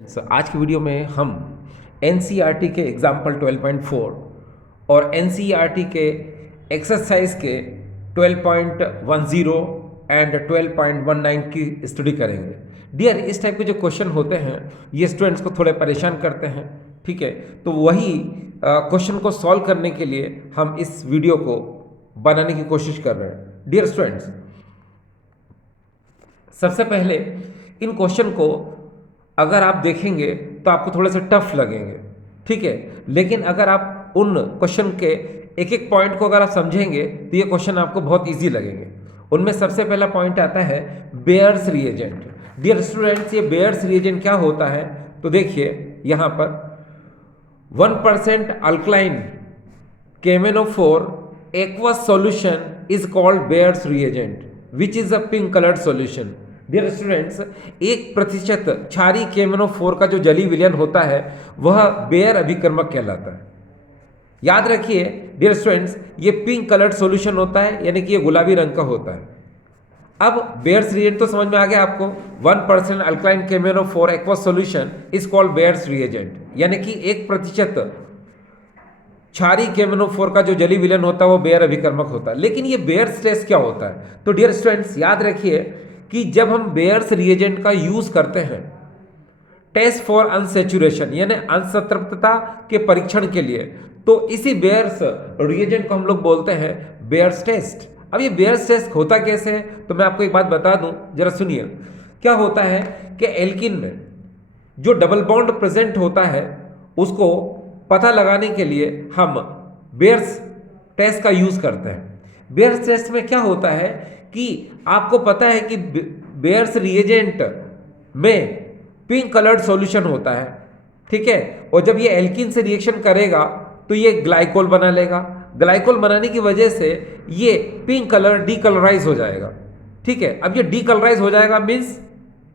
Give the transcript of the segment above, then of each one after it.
आज की वीडियो में हम एन के एग्जाम्पल 12.4 और एन के एक्सरसाइज के 12.10 एंड 12.19 की स्टडी करेंगे। डियर, इस टाइप के जो क्वेश्चन होते हैं ये स्टूडेंट्स को थोड़े परेशान करते हैं, ठीक है। तो वही क्वेश्चन को सॉल्व करने के लिए हम इस वीडियो को बनाने की कोशिश कर रहे हैं। डियर स्टूडेंट्स, सबसे पहले इन क्वेश्चन को अगर आप देखेंगे तो आपको थोड़े से टफ लगेंगे, ठीक है। लेकिन अगर आप उन क्वेश्चन के एक एक पॉइंट को अगर आप समझेंगे तो ये क्वेश्चन आपको बहुत इजी लगेंगे। उनमें सबसे पहला पॉइंट आता है बेयर्स रिएजेंट। डियर स्टूडेंट्स, ये बेयर्स रिएजेंट क्या होता है? तो देखिए यहाँ पर 1% alkaline KMnO4 aqueous solution is called Bayer's reagent, which is a pink colored solution. Dear students, 1% क्षारीय KMnO4 का जो जली विलयन होता है वह बेयर अभिकर्मक कहलाता है। याद रखिए डियर स्टूडेंट्स, ये पिंक कलर्ड सॉल्यूशन होता है, यानी कि ये गुलाबी रंग का होता है। अब बेयर्स रिएजेंट तो समझ में आ गया आपको। 1% alkaline KMnO4 aqueous solution is called bears reagent, यानी कि 1% क्षारीय KMnO4 का जो जली विलयन होता है वो बेयर अभिकर्मक होता है। लेकिन ये बेयर्स टेस्ट क्या होता है? तो डियर स्टूडेंट्स, याद रखिए कि जब हम बेयर्स रिएजेंट का यूज करते हैं टेस्ट फॉर अनसेचुरेशन यानी असंतृप्तता के परीक्षण के लिए, तो इसी बेयर्स रिएजेंट को हम लोग बोलते हैं बेयर्स टेस्ट। अब ये बेयर्स टेस्ट होता कैसे है? तो मैं आपको एक बात बता दूं, जरा सुनिए। क्या होता है कि एल्किन में जो डबल बॉन्ड प्रेजेंट होता है उसको पता लगाने के लिए हम बेयर्स टेस्ट का यूज करते हैं। बेयर्स टेस्ट में क्या होता है कि आपको पता है कि बेयर्स रिएजेंट में पिंक कलर्ड सॉल्यूशन होता है, ठीक है। और जब ये एल्किन से रिएक्शन करेगा तो ये ग्लाइकोल बना लेगा। ग्लाइकोल बनाने की वजह से ये पिंक कलर डीकलराइज हो जाएगा, ठीक है। अब ये डीकलराइज हो जाएगा मीन्स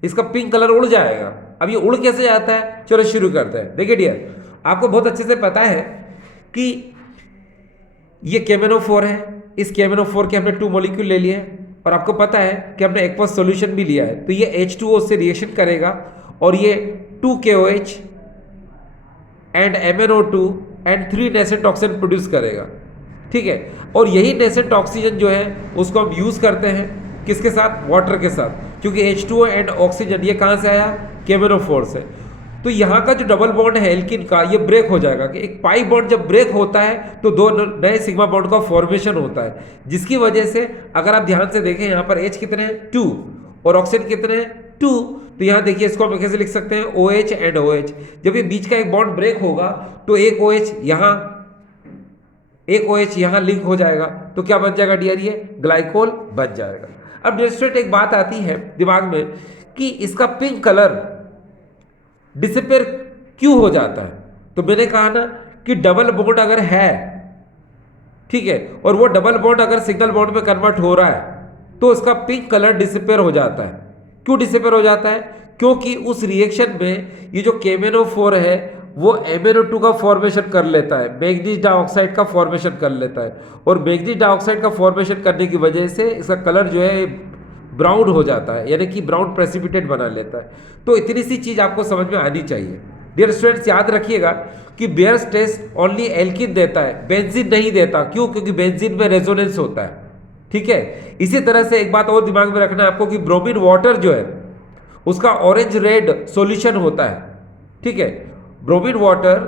इसका पिंक कलर उड़ जाएगा। अब ये उड़ कैसे जाता है, चलो शुरू करते हैं। देखिए डियर, आपको बहुत अच्छे से पता है कि ये KMnO4 है। इस KMnO4 के हमने 2 मॉलिक्यूल ले लिए और आपको पता है कि हमने एक्वस सॉल्यूशन भी लिया है। तो ये H2O से रिएक्शन करेगा और ये 2KOH and MnO2 and 3 nascent oxygen produce करेगा, ठीक है। और यही नेसेंट ऑक्सीजन जो है उसको हम यूज करते हैं किसके साथ? वाटर के साथ, क्योंकि H2O एंड ऑक्सीजन ये कहाँ से आया? KMnO4 से। तो यहाँ का जो डबल बॉन्ड है एल्किन का, ये ब्रेक हो जाएगा कि एक पाई बॉन्ड जब ब्रेक होता है तो 2 नए सिग्मा बॉन्ड का फॉर्मेशन होता है, जिसकी वजह से अगर आप ध्यान से देखें यहाँ पर H कितने हैं? 2 और ऑक्सीजन कितने हैं? 2। तो यहाँ देखिए इसको हम कैसे लिख सकते हैं? OH and OH। जब ये बीच का एक बॉन्ड ब्रेक होगा तो एक OH यहाँ, एक OH यहाँ लिंक हो जाएगा, तो क्या बन जाएगा डियर? ये ग्लाइकोल बन जाएगा। अब डियर एक बात आती है दिमाग में कि इसका पिंक कलर डिसअपीयर क्यों हो जाता है? तो मैंने कहा ना कि डबल बॉन्ड अगर है, ठीक है, और वो डबल बॉन्ड अगर सिंगल बॉन्ड में कन्वर्ट हो रहा है तो उसका पिंक कलर डिसअपीयर हो जाता है। क्यों डिसअपीयर हो जाता है? क्योंकि उस रिएक्शन में ये जो KMnO4 है वो MnO2 का फॉर्मेशन कर लेता है, मैग्नीज डाइऑक्साइड का फॉर्मेशन कर लेता है, और मैग्नीज डाइऑक्साइड का फॉर्मेशन करने की वजह से इसका कलर जो है ब्राउन हो जाता है, यानी कि ब्राउन प्रेसिपिटेट बना लेता है। तो इतनी सी चीज आपको समझ में आनी चाहिए। डियर स्टूडेंट्स, याद रखिएगा कि बेयर्स टेस्ट ओनली एल्किन देता है, बेंजीन नहीं देता। क्यों? क्योंकि बेंजीन में रेजोनेंस होता है, ठीक है। इसी तरह से एक बात और दिमाग में रखना है आपको कि ब्रोमीन वाटर जो है उसका ऑरेंज रेड सॉल्यूशन होता है, ठीक है। ब्रोमीन वाटर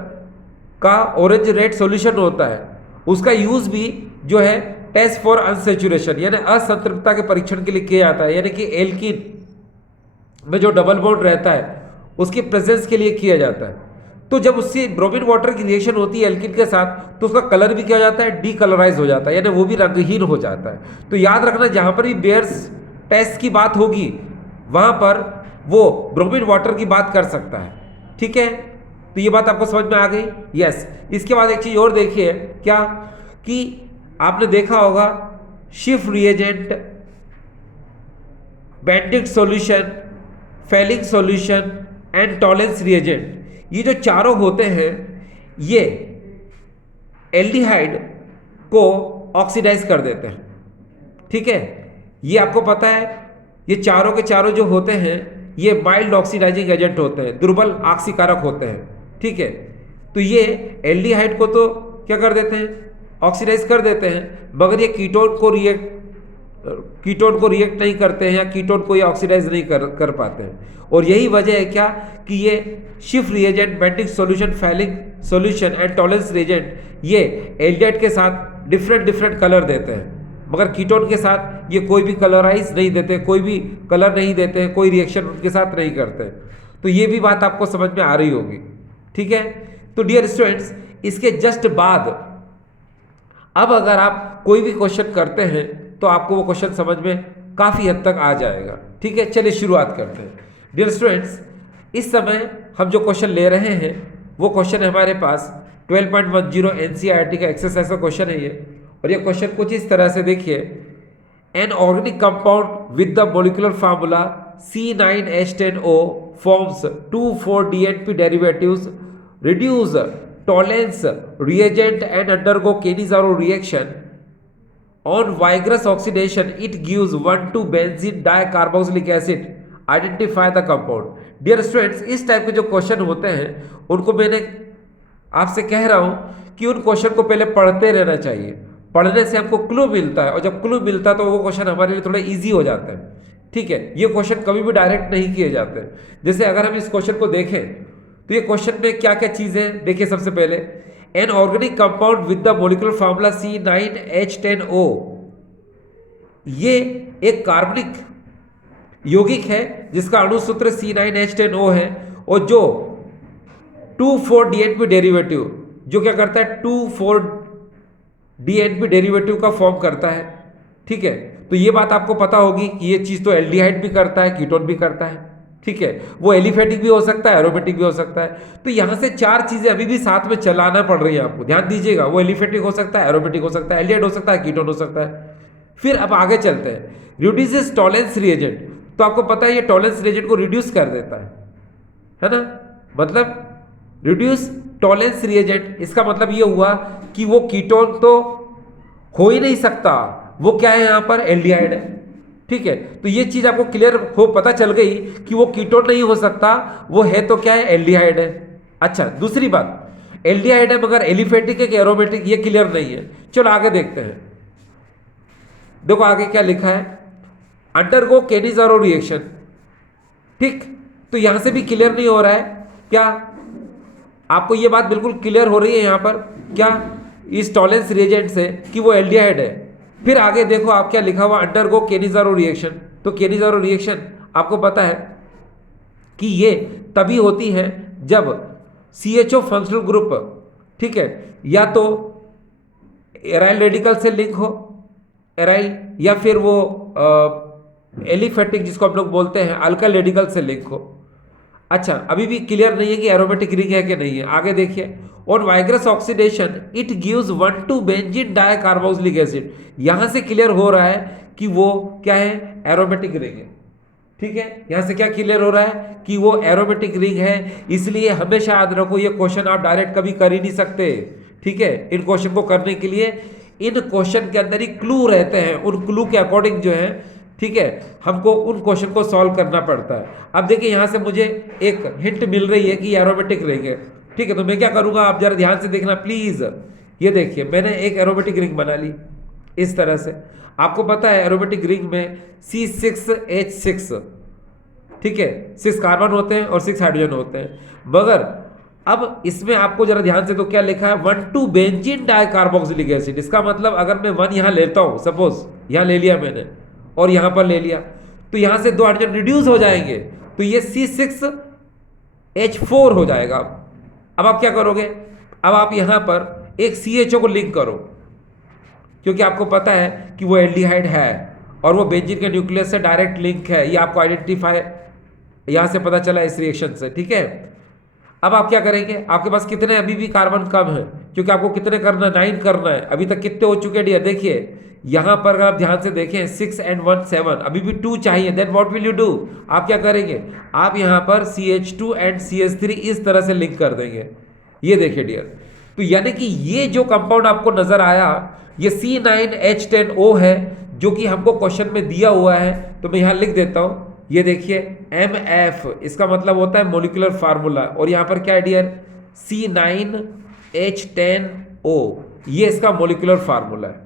का ऑरेंज रेड सॉल्यूशन होता है, उसका यूज भी जो है टेस्ट फॉर अनसेचुरेशन यानी असंतृप्तता के परीक्षण के लिए किया जाता है, यानी कि एल्किन में जो डबल बॉन्ड रहता है उसकी प्रेजेंस के लिए किया जाता है। तो जब उससे ब्रोमीन वाटर की रिएक्शन होती है एल्किन के साथ तो उसका कलर भी क्या हो जाता है? डीकलराइज हो जाता है, यानी वो भी रंगहीन हो जाता है। तो याद रखना, जहां पर भी बेयर्स टेस्ट की बात होगी वहां पर वो ब्रोमीन वाटर की बात कर सकता है, ठीक है। तो ये बात आपको समझ में आ गई? यस। इसके बाद एक चीज और देखिए, क्या कि आपने देखा होगा शिफ्ट reagent, Benedict solution, Fehling solution and Tollens reagent, ये जो चारों होते हैं ये एल्डिहाइड को ऑक्सीडाइज कर देते हैं, ठीक है। ये आपको पता है, ये चारों के चारों जो होते हैं ये माइल्ड ऑक्सीडाइजिंग एजेंट होते हैं, दुर्बल ऑक्सीकारक होते हैं, ठीक है। तो ये एल्डिहाइड को तो क्या कर देते हैं, ऑक्सीडाइज कर देते हैं, मगर ये कीटोन को रिएक्ट नहीं करते हैं या कीटोन को ये ऑक्सीडाइज नहीं कर पाते हैं। और यही वजह है क्या कि ये shift reagent, bending solution, falling solution and tolerance reagent ये एल्डिहाइड के साथ डिफरेंट कलर देते हैं, मगर कीटोन के साथ ये कोई भी कलराइज नहीं देते, कोई भी कलर नहीं देते, कोई रिएक्शन उनके साथ नहीं करते। तो ये भी बात आपको समझ में आ रही होगी, ठीक है। तो डियर स्टूडेंट्स, इसके जस्ट बाद अब अगर आप कोई भी क्वेश्चन करते हैं तो आपको वो क्वेश्चन समझ में काफ़ी हद तक आ जाएगा, ठीक है। चलिए शुरुआत करते हैं। डियर स्टूडेंट्स, इस समय हम जो क्वेश्चन ले रहे हैं वो क्वेश्चन है हमारे पास 12.10 NCERT का एक्सरसाइज का क्वेश्चन है ये। और ये क्वेश्चन कुछ इस तरह से देखिए, an organic compound with the molecular formula C9H10O forms 2,4-DNP derivatives, reduce tollens reagent and undergo Cannizzaro reaction. On vigorous oxidation, it gives 1,2-benzene dicarboxylic acid. Identify the compound. Dear students, इस type के जो question होते हैं उनको मैंने आपसे कह रहा हूं कि उन क्वेश्चन को पहले पढ़ते रहना चाहिए। पढ़ने से हमको क्लू मिलता है, और जब क्लू मिलता है तो वो क्वेश्चन हमारे लिए थोड़ा इजी हो जाता है, ठीक है। ये क्वेश्चन कभी भी डायरेक्ट नहीं किए जाते। जैसे अगर हम इस क्वेश्चन को देखें तो ये क्वेश्चन में क्या क्या चीजें देखिए। सबसे पहले, an organic compound with the molecular formula C9H10O, ये एक कार्बनिक यौगिक है जिसका अणु सूत्र C9H10O है, और जो 2,4-DNP डेरिवेटिव, जो क्या करता है 2,4-DNP डेरिवेटिव का फॉर्म करता है, ठीक है। तो ये बात आपको पता होगी कि ये चीज तो एल्डिहाइड भी करता है, कीटोन भी करता है, ठीक है। वो एलिफेटिक भी हो सकता है, एरोमेटिक भी हो सकता है। तो यहां से चार चीजें अभी भी साथ में चलाना पड़ रही है आपको, ध्यान दीजिएगा। वो एलिफेटिक हो सकता है, एरोमेटिक हो सकता है, एल्डिहाइड हो सकता है, कीटोन हो सकता है। फिर अब आगे चलते हैं, रिड्यूसेस टॉलरेंस रिएजेंट। तो आपको पता है ये टॉलरेंस रिएजेंट को रिड्यूस कर देता है ना। मतलब रिड्यूस टॉलरेंस रिएजेंट, इसका मतलब ये हुआ कि वो कीटोन तो हो ही नहीं सकता, वो क्या है यहाँ पर एल्डिहाइड है, ठीक है। तो ये चीज आपको क्लियर हो, पता चल गई कि वो कीटोन नहीं हो सकता, वो है तो क्या है एल्डिहाइड है। अच्छा, दूसरी बात, एल्डिहाइड है मगर एलिफेटिक है कि एरोमेटिक, ये क्लियर नहीं है। चलो आगे देखते हैं। देखो आगे क्या लिखा है, अंडरगो केनिज़ारो रिएक्शन, ठीक। तो यहां से भी क्लियर नहीं हो रहा है क्या, आपको ये बात बिल्कुल क्लियर हो रही है यहां पर क्या, इस टॉलरेंस रिएजेंट से कि वो एल्डिहाइड है। फिर आगे देखो आप क्या लिखा हुआ, अंडरगो केनिज़ारो रिएक्शन। तो केनिज़ारो रिएक्शन आपको पता है कि ये तभी होती है जब CHO फंक्शनल ग्रुप, ठीक है, या तो एराइल रेडिकल से लिंक हो, एराइल, या फिर वो एलिफेटिक जिसको हम लोग बोलते हैं अल्काइल रेडिकल से लिंक हो। अच्छा, अभी भी क्लियर नहीं है कि एरोमेटिक रिंग है कि नहीं है। आगे देखिए, on vigorous oxidation it gives 1,2-बेंजीन डाइकार्बोक्सिलिक एसिड। यहां से क्लियर हो रहा है कि वो क्या है, एरोमेटिक रिंग है, ठीक है। यहां से क्या क्लियर हो रहा है कि वो एरोमेटिक रिंग है। इसलिए हमेशा याद रखो, ये क्वेश्चन आप डायरेक्ट कभी कर ही नहीं सकते, ठीक है। इन क्वेश्चन को करने के लिए इन क्वेश्चन के अंदर ही क्लू रहते हैं, उन क्लू के अकॉर्डिंग जो है, ठीक है, हमको उन क्वेश्चन को सॉल्व करना पड़ता है। अब देखिए यहां से मुझे एक हिंट मिल रही है कि एरोमेटिक रिंग है, ठीक है। तो मैं क्या करूंगा, आप जरा ध्यान से देखना प्लीज। ये देखिए मैंने एक एरोमेटिक रिंग बना ली इस तरह से। आपको पता है एरोमेटिक रिंग में C6H6, ठीक है, 6 कार्बन होते हैं और 6 हाइड्रोजन होते हैं। मगर अब इसमें आपको जरा ध्यान से, तो क्या लिखा है 1,2-बेंजीन डाइकार्बोक्सिलिक एसिड। इसका मतलब अगर मैं 1 यहां लेता हूं, सपोज यहां ले लिया मैंने और यहां पर ले लिया, तो यहां से 2 हाइड्रोजन रिड्यूस हो जाएंगे, तो ये C6H4 हो जाएगा। अब आप क्या करोगे, अब आप यहां पर एक CHO को लिंक करो, क्योंकि आपको पता है कि वो एल्डिहाइड है और वो बेंजीन के न्यूक्लियस से डायरेक्ट लिंक है। ये आपको आइडेंटिफाई यहां से पता चला इस रिएक्शन से, ठीक है। अब आप क्या करेंगे, आपके पास कितने अभी भी कार्बन कम है, क्योंकि आपको कितने करना है, 9 करना है। अभी तक कितने हो चुके डियर, देखिए यहां पर अगर आप ध्यान से देखें 6 and 1 7, अभी भी 2 चाहिए। Then what will you do, आप क्या करेंगे, आप यहां पर CH2 and CH3 इस तरह से लिंक कर देंगे। ये देखिए डियर, तो यानी कि ये जो कंपाउंड आपको नजर आया ये C9H10O है, जो कि हमको क्वेश्चन में दिया हुआ है। तो मैं यहां लिख देता हूं, ये देखिए MF, इसका मतलब होता है मोलिकुलर फार्मूला, और यहाँ पर क्या है डियर, C9H10O, ये इसका मोलिकुलर फार्मूला है।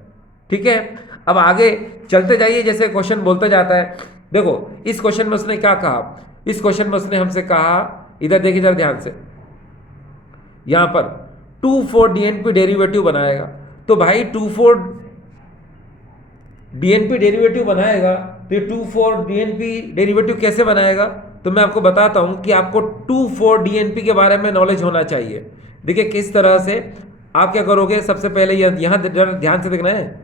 ठीक है, अब आगे चलते जाइए, जैसे क्वेश्चन बोलते जाता है। देखो इस क्वेश्चन में उसने क्या कहा, इस क्वेश्चन में उसने हमसे कहा, इधर देखिए जरा ध्यान से, यहां पर 2,4-DNP डेरिवेटिव बनाएगा। तो भाई 2,4-DNP डेरिवेटिव बनाएगा, तो ये 2,4-DNP डेरिवेटिव कैसे बनाएगा, तो मैं आपको बताता हूं कि आपको 2,4-DNP के बारे में नॉलेज होना चाहिए। देखिए किस तरह से आप क्या करोगे, सबसे पहले यहां ध्यान से देखना है,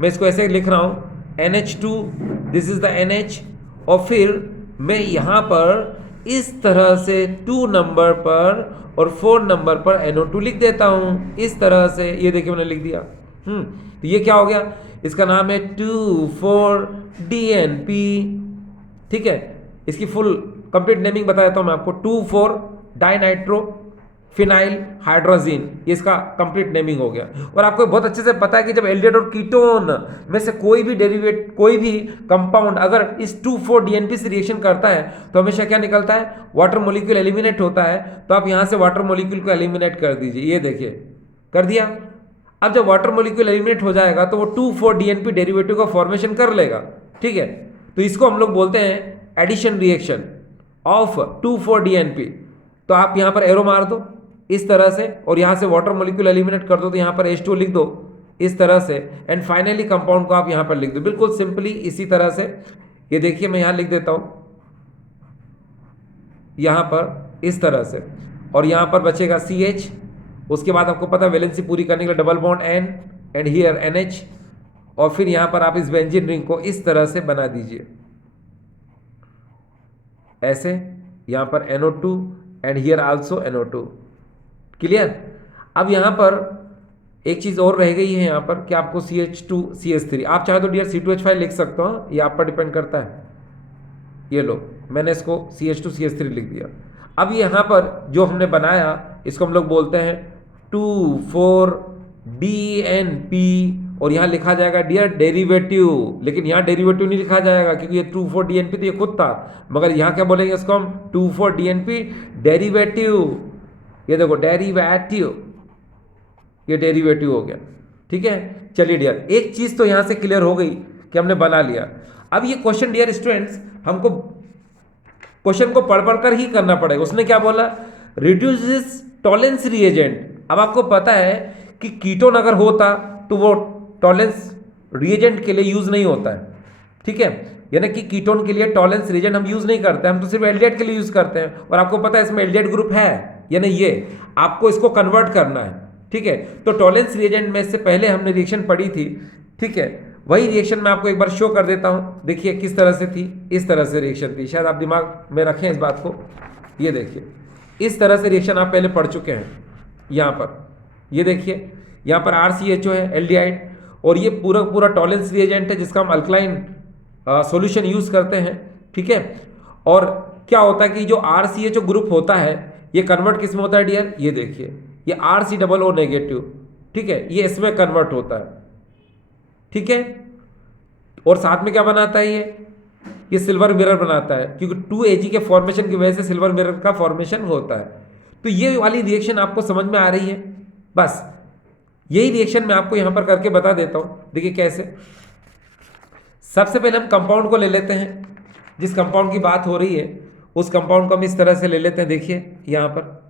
मैं इसको ऐसे लिख रहा हूं NH2, this is the NH, और फिर मैं यहां पर इस तरह से 2 नंबर पर और 4 नंबर पर NO2 लिख देता हूं, इस तरह से, ये देखिए मैंने लिख दिया। तो ये क्या हो गया, इसका नाम है 2,4-DNP। ठीक है, इसकी फुल कंप्लीट नेमिंग बता देता हूं मैं आपको, 2,4-डाइनाइट्रो फिनाइल हाइड्रोजीन, ये इसका कंप्लीट नेमिंग हो गया। और आपको बहुत अच्छे से पता है कि जब एल्डिहाइड और कीटोन में से कोई भी डेरिवेट, कोई भी कंपाउंड अगर इस 2,4-DNP से रिएक्शन करता है तो हमेशा क्या निकलता है, वाटर मॉलिक्यूल एलिमिनेट होता है। तो आप यहां से वाटर मॉलिक्यूल को एलिमिनेट कर दीजिए, ये देखिए कर दिया। अब जब वाटर मॉलिक्यूल एलिमिनेट हो जाएगा तो वो 2,4-DNP डेरिवेटिव का फॉर्मेशन कर लेगा। ठीक है, तो इसको हम लोग बोलते हैं एडिशन रिएक्शन ऑफ 2,4-DNP। तो आप यहां पर एरो मार दो इस तरह से, और यहां से वाटर मॉलिक्यूल एलिमिनेट कर दो, तो यहां पर H2 लिख दो इस तरह से, एंड फाइनली कंपाउंड को आप यहां पर लिख दो बिल्कुल सिंपली इसी तरह से। ये देखिए मैं यहां लिख देता हूं यहां पर इस तरह से, और यहां पर बचेगा CH। उसके बाद आपको पता है वैलेंसी पूरी करने के लिए double bond N and here NH, और फिर यहां पर आप इस बेंजीन रिंग को इस तरह से बना दीजिए ऐसे, यहां पर NO2 and here also NO2। Clear. अब यहां पर एक चीज और रह गई है यहां पर कि आपको CH2 CH3, आप चाहे तो डियर C2H5 लिख सकते हो, ये आप पर डिपेंड करता है। ये लो मैंने इसको CH2 CH3 लिख दिया। अब यहां पर जो हमने बनाया इसको हम लोग बोलते हैं 2,4-DNP, और यहां लिखा जाएगा डियर डेरिवेटिव, लेकिन यहां डेरिवेटिव नहीं लिखा जाएगा क्योंकि ये 2,4-DNP तो ये खुद था, मगर यहां क्या बोलेंगे इसको हम 2,4-DNP डेरिवेटिव। ये देखो डेरिवेटिव, ये डेरिवेटिव हो गया। ठीक है, चलिए डियर एक चीज तो यहां से क्लियर हो गई कि हमने बना लिया। अब ये क्वेश्चन डियर स्टूडेंट्स हमको क्वेश्चन को पढ़ पढ़ कर ही करना पड़ेगा। उसने क्या बोला, रिड्यूसेस टॉलेंस रिएजेंट। अब आपको पता है कि कीटोन अगर होता तो वो टॉलेंस रिएजेंट के लिए यूज नहीं होता है। ठीक है, यानी कि कीटोन के लिए टॉलेंस रिएजेंट हम यूज नहीं करते, हम तो सिर्फ एल्डिहाइड के लिए यूज करते हैं। और आपको पता है इसमें एल्डिहाइड ग्रुप है यानी ये आपको इसको कन्वर्ट करना है। ठीक है, तो टॉलेंस रिएजेंट में से पहले हमने रिएक्शन पढ़ी थी। ठीक है, वही रिएक्शन मैं आपको एक बार शो कर देता हूं। देखिए किस तरह से थी, इस तरह से रिएक्शन थी, शायद आप दिमाग में रखें इस बात को। ये देखिए इस तरह से रिएक्शन आप पहले पढ़ चुके हैं। यहाँ पर ये देखिए यहाँ पर RCHO है एल्डिहाइड, और ये पूरा पूरा टॉलेंस रिएजेंट है जिसका हम अल्कलाइन सॉल्यूशन यूज करते हैं। ठीक है, और क्या होता है कि जो RCHO ग्रुप होता है ये कन्वर्ट किस में होता है डियर, ये देखिए ये RCOO नेगेटिव। ठीक है, ये इसमें कन्वर्ट होता है। ठीक है, और साथ में क्या बनाता है ये सिल्वर मिरर बनाता है, क्योंकि 2Ag के फॉर्मेशन की वजह से सिल्वर मिरर का फॉर्मेशन होता है। तो ये वाली रिएक्शन आपको समझ में आ रही है। बस यही रिएक्शन मैं आपको यहां पर करके बता देता हूं। देखिए कैसे, सबसे पहले हम कंपाउंड को ले लेते हैं, जिस कंपाउंड की बात हो रही है उस कंपाउंड को हम इस तरह से ले लेते हैं। देखिए यहां पर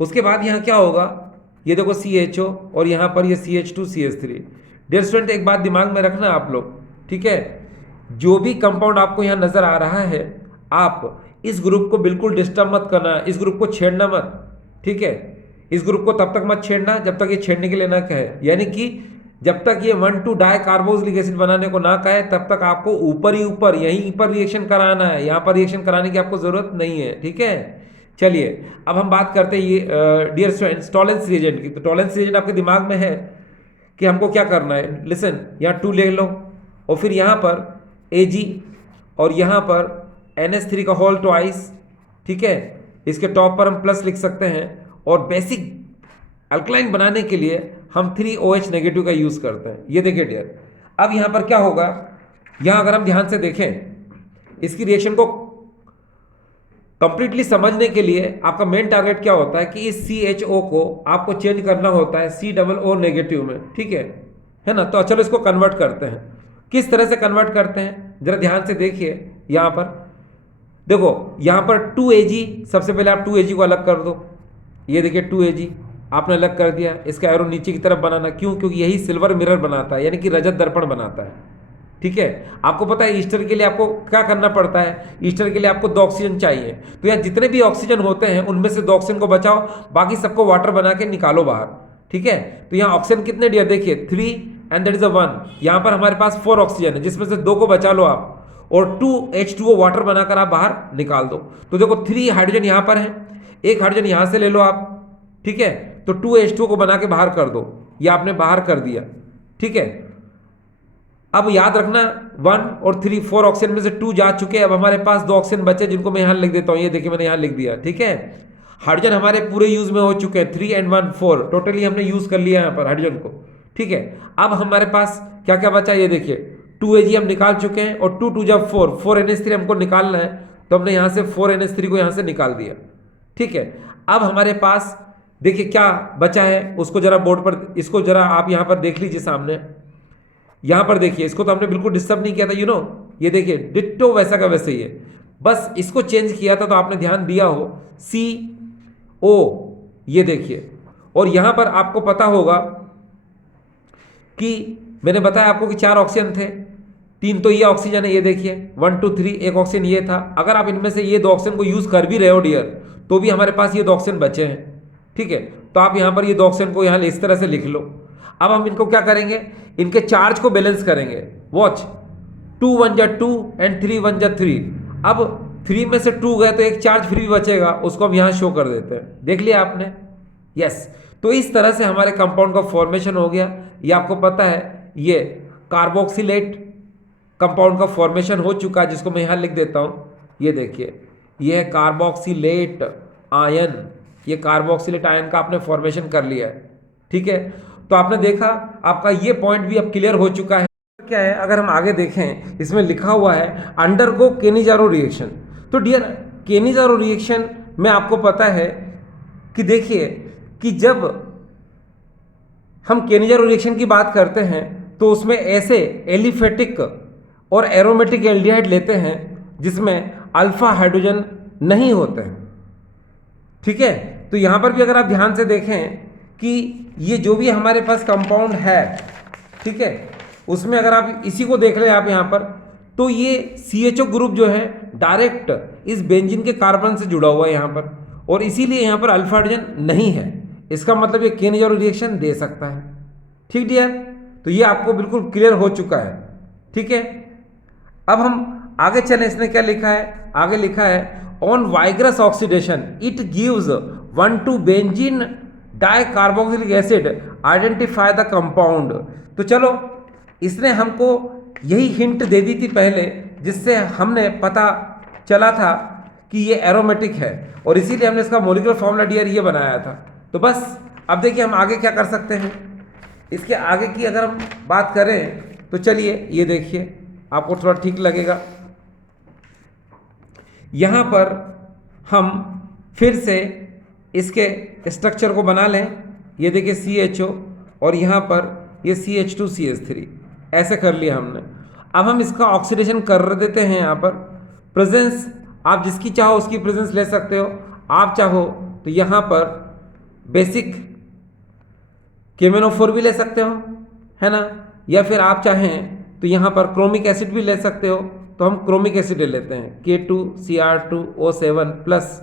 उसके बाद यहां क्या होगा, ये देखो CHO और यहां पर ये CH2 CH3। डियर स्टूडेंट एक बात दिमाग में रखना आप लोग। ठीक है, जो भी कंपाउंड आपको यहां नजर आ रहा है आप इस ग्रुप को बिल्कुल डिस्टर्ब मत करना, इस ग्रुप को छेड़ना मत। ठीक है, इस ग्रुप को तब तक मत छेड़ना जब तक ये छेड़ने के लिए ना कहे, यानी कि जब तक ये 1,2-डाइकार्बोक्सिलिक एसिड बनाने को ना कहे तब तक आपको ऊपर ही ऊपर यहीं पर रिएक्शन कराना है, यहां पर रिएक्शन कराने की आपको जरूरत नहीं है। ठीक है, चलिए अब हम बात करते हैं ये डियर स्टूडेंट्स टॉलेंस रिएजेंट की। तो टॉलेंस रिएजेंट आपके दिमाग में है कि हमको क्या करना है। लिसन, यहाँ 2 ले लो और फिर यहाँ पर Ag और यहाँ पर NH3 का होल ट्वाइस। ठीक है, इसके टॉप पर हम प्लस लिख सकते हैं, और बेसिक अल्कलाइन बनाने के लिए हम 3OH नेगेटिव का यूज करते हैं। ये देखिए डियर, अब यहाँ पर क्या होगा, यहाँ अगर हम ध्यान से देखें इसकी रिएक्शन को कंप्लीटली समझने के लिए आपका मेन टारगेट क्या होता है कि इस CHO को आपको चेंज करना होता है COO नेगेटिव में, ठीक है ना। तो चलो इसको कन्वर्ट करते हैं। किस तरह से कन्वर्ट करते हैं जरा ध्यान से देखिए। यहाँ पर देखो, यहाँ पर 2Ag, सबसे पहले आप 2Ag को अलग कर दो। ये देखिए 2Ag आपने अलग कर दिया। इसका एरो नीचे की तरफ बनाना, क्यों? क्योंकि यही सिल्वर मिरर बनाता है, यानी कि रजत दर्पण बनाता है, ठीक है। आपको पता है ईस्टर के लिए आपको क्या करना पड़ता है, ईस्टर के लिए आपको 2 ऑक्सीजन चाहिए। तो यहाँ जितने भी ऑक्सीजन होते हैं उनमें से 2 ऑक्सीजन को बचाओ, बाकी सबको वाटर बना के निकालो बाहर, ठीक है। तो यहाँ ऑक्सीजन कितने डियर, देखिए 3 एंड दैट इज 1। यहाँ पर हमारे पास 4 ऑक्सीजन है, जिसमें से 2 को बचा लो आप, और 2 H2O वाटर बनाकर आप बाहर निकाल दो। तो देखो 3 हाइड्रोजन यहाँ पर है, 1 हाइड्रोजन यहाँ से ले लो आप, ठीक है। तो 2 H2O को बना के बाहर कर दो, ये आपने बाहर कर दिया, ठीक है। अब याद रखना 1 और 3, 4 ऑक्सीजन में से 2 जा चुके हैं। अब हमारे पास 2 ऑक्सीजन बचे, जिनको मैं यहाँ लिख देता हूँ। ये देखिए मैंने यहाँ लिख दिया, ठीक है। हाइड्रोजन हमारे पूरे यूज में हो चुके हैं, 3 and 1 4 टोटली हमने यूज कर लिया यहाँ पर हाइड्रोजन को, ठीक है। अब हमारे पास क्या क्या बचा, ये देखिए 2Ag हम निकाल चुके हैं, और 2 2 जब 4, 4 NH3 हमको निकालना है, तो हमने यहाँ से 4 NH3 को यहाँ से निकाल दिया, ठीक है। अब हमारे पास देखिए क्या बचा है, उसको जरा बोर्ड पर, इसको जरा आप यहाँ पर देख लीजिए सामने। यहाँ पर देखिए, इसको तो हमने बिल्कुल डिस्टर्ब नहीं किया था, ये देखिए डिट्टो वैसा का वैसे ही है, बस इसको चेंज किया था। तो आपने ध्यान दिया हो CO, ये देखिए। और यहाँ पर आपको पता होगा कि मैंने बताया आपको कि 4 ऑक्सीजन थे, 3 तो ये ऑक्सीजन है, ये देखिए 1 2 3, 1 ऑक्सीजन ये था। अगर आप इनमें से ये 2 ऑक्सीजन को यूज कर भी रहे हो डियर, तो भी हमारे पास ये 2 ऑक्सीजन बचे हैं, ठीक है। तो आप यहाँ पर ये 2 ऑक्सीजन को यहाँ इस तरह से लिख लो। अब हम इनको क्या करेंगे, इनके चार्ज को बैलेंस करेंगे। वॉच, 2 1 जा 2 एंड 3 1 जा 3। अब 3 में से 2 गए तो एक चार्ज फ्री बचेगा, उसको हम यहाँ शो कर देते हैं। देख लिया आपने, यस। तो इस तरह से हमारे कंपाउंड का फॉर्मेशन हो गया। ये आपको पता है, ये कार्बोक्सिलेट कंपाउंड का फॉर्मेशन हो चुका है, जिसको मैं यहाँ लिख देता हूँ। ये देखिए, ये है कार्बोक्सिलेट आयन, ये कार्बोक्सिलेट आयन का आपने फॉर्मेशन कर लिया है, ठीक है। तो आपने देखा, आपका ये पॉइंट भी अब क्लियर हो चुका है। क्या है, अगर हम आगे देखें, इसमें लिखा हुआ है अंडरगो केनिजारो रिएक्शन। तो डियर, केनिजारो रिएक्शन में आपको पता है कि देखिए कि जब हम केनिजारो रिएक्शन की बात करते हैं, तो उसमें ऐसे एलिफेटिक और एरोमेटिक एल्डिहाइड लेते हैं जिसमें अल्फा हाइड्रोजन नहीं होते हैं, ठीक है। तो यहां पर भी अगर आप ध्यान से देखें कि ये जो भी हमारे पास कंपाउंड है, ठीक है, उसमें अगर आप इसी को देख लें आप यहाँ पर, तो ये CHO ग्रुप जो है डायरेक्ट इस बेंजीन के कार्बन से जुड़ा हुआ है यहाँ पर, और इसीलिए यहाँ पर अल्फा हाइड्रोजन नहीं है। इसका मतलब ये केनिजारो रिएक्शन दे सकता है, ठीक डियर। तो ये आपको बिल्कुल क्लियर हो चुका है, ठीक है। अब हम आगे चलें, इसने क्या लिखा है, आगे लिखा है on vigorous oxidation it gives 1,2 benzene dicarboxylic acid, identify the compound. तो चलो, इसने हमको यही हिंट दे दी थी पहले, जिससे हमने पता चला था कि ये एरोमेटिक है, और इसीलिए हमने इसका मॉलिक्यूलर फॉर्मूला डियर ये बनाया था। तो बस अब देखिए हम आगे क्या कर सकते हैं। इसके आगे की अगर हम बात करें तो चलिए, ये देखिए आपको थोड़ा ठीक लगेगा। यहाँ पर हम फिर से इसके स्ट्रक्चर को बना लें। ये देखिए CHO, और यहाँ पर ये CH2CH3, ऐसे कर लिया हमने। अब हम इसका ऑक्सीडेशन कर देते हैं। यहाँ पर प्रेजेंस आप जिसकी चाहो उसकी प्रेजेंस ले सकते हो। आप चाहो तो यहाँ पर बेसिक KMnO4 भी ले सकते हो, है ना, या फिर आप चाहें तो यहाँ पर क्रोमिक एसिड भी ले सकते हो। तो हम क्रोमिक एसिड ले लेते हैं, K2Cr2O7 प्लस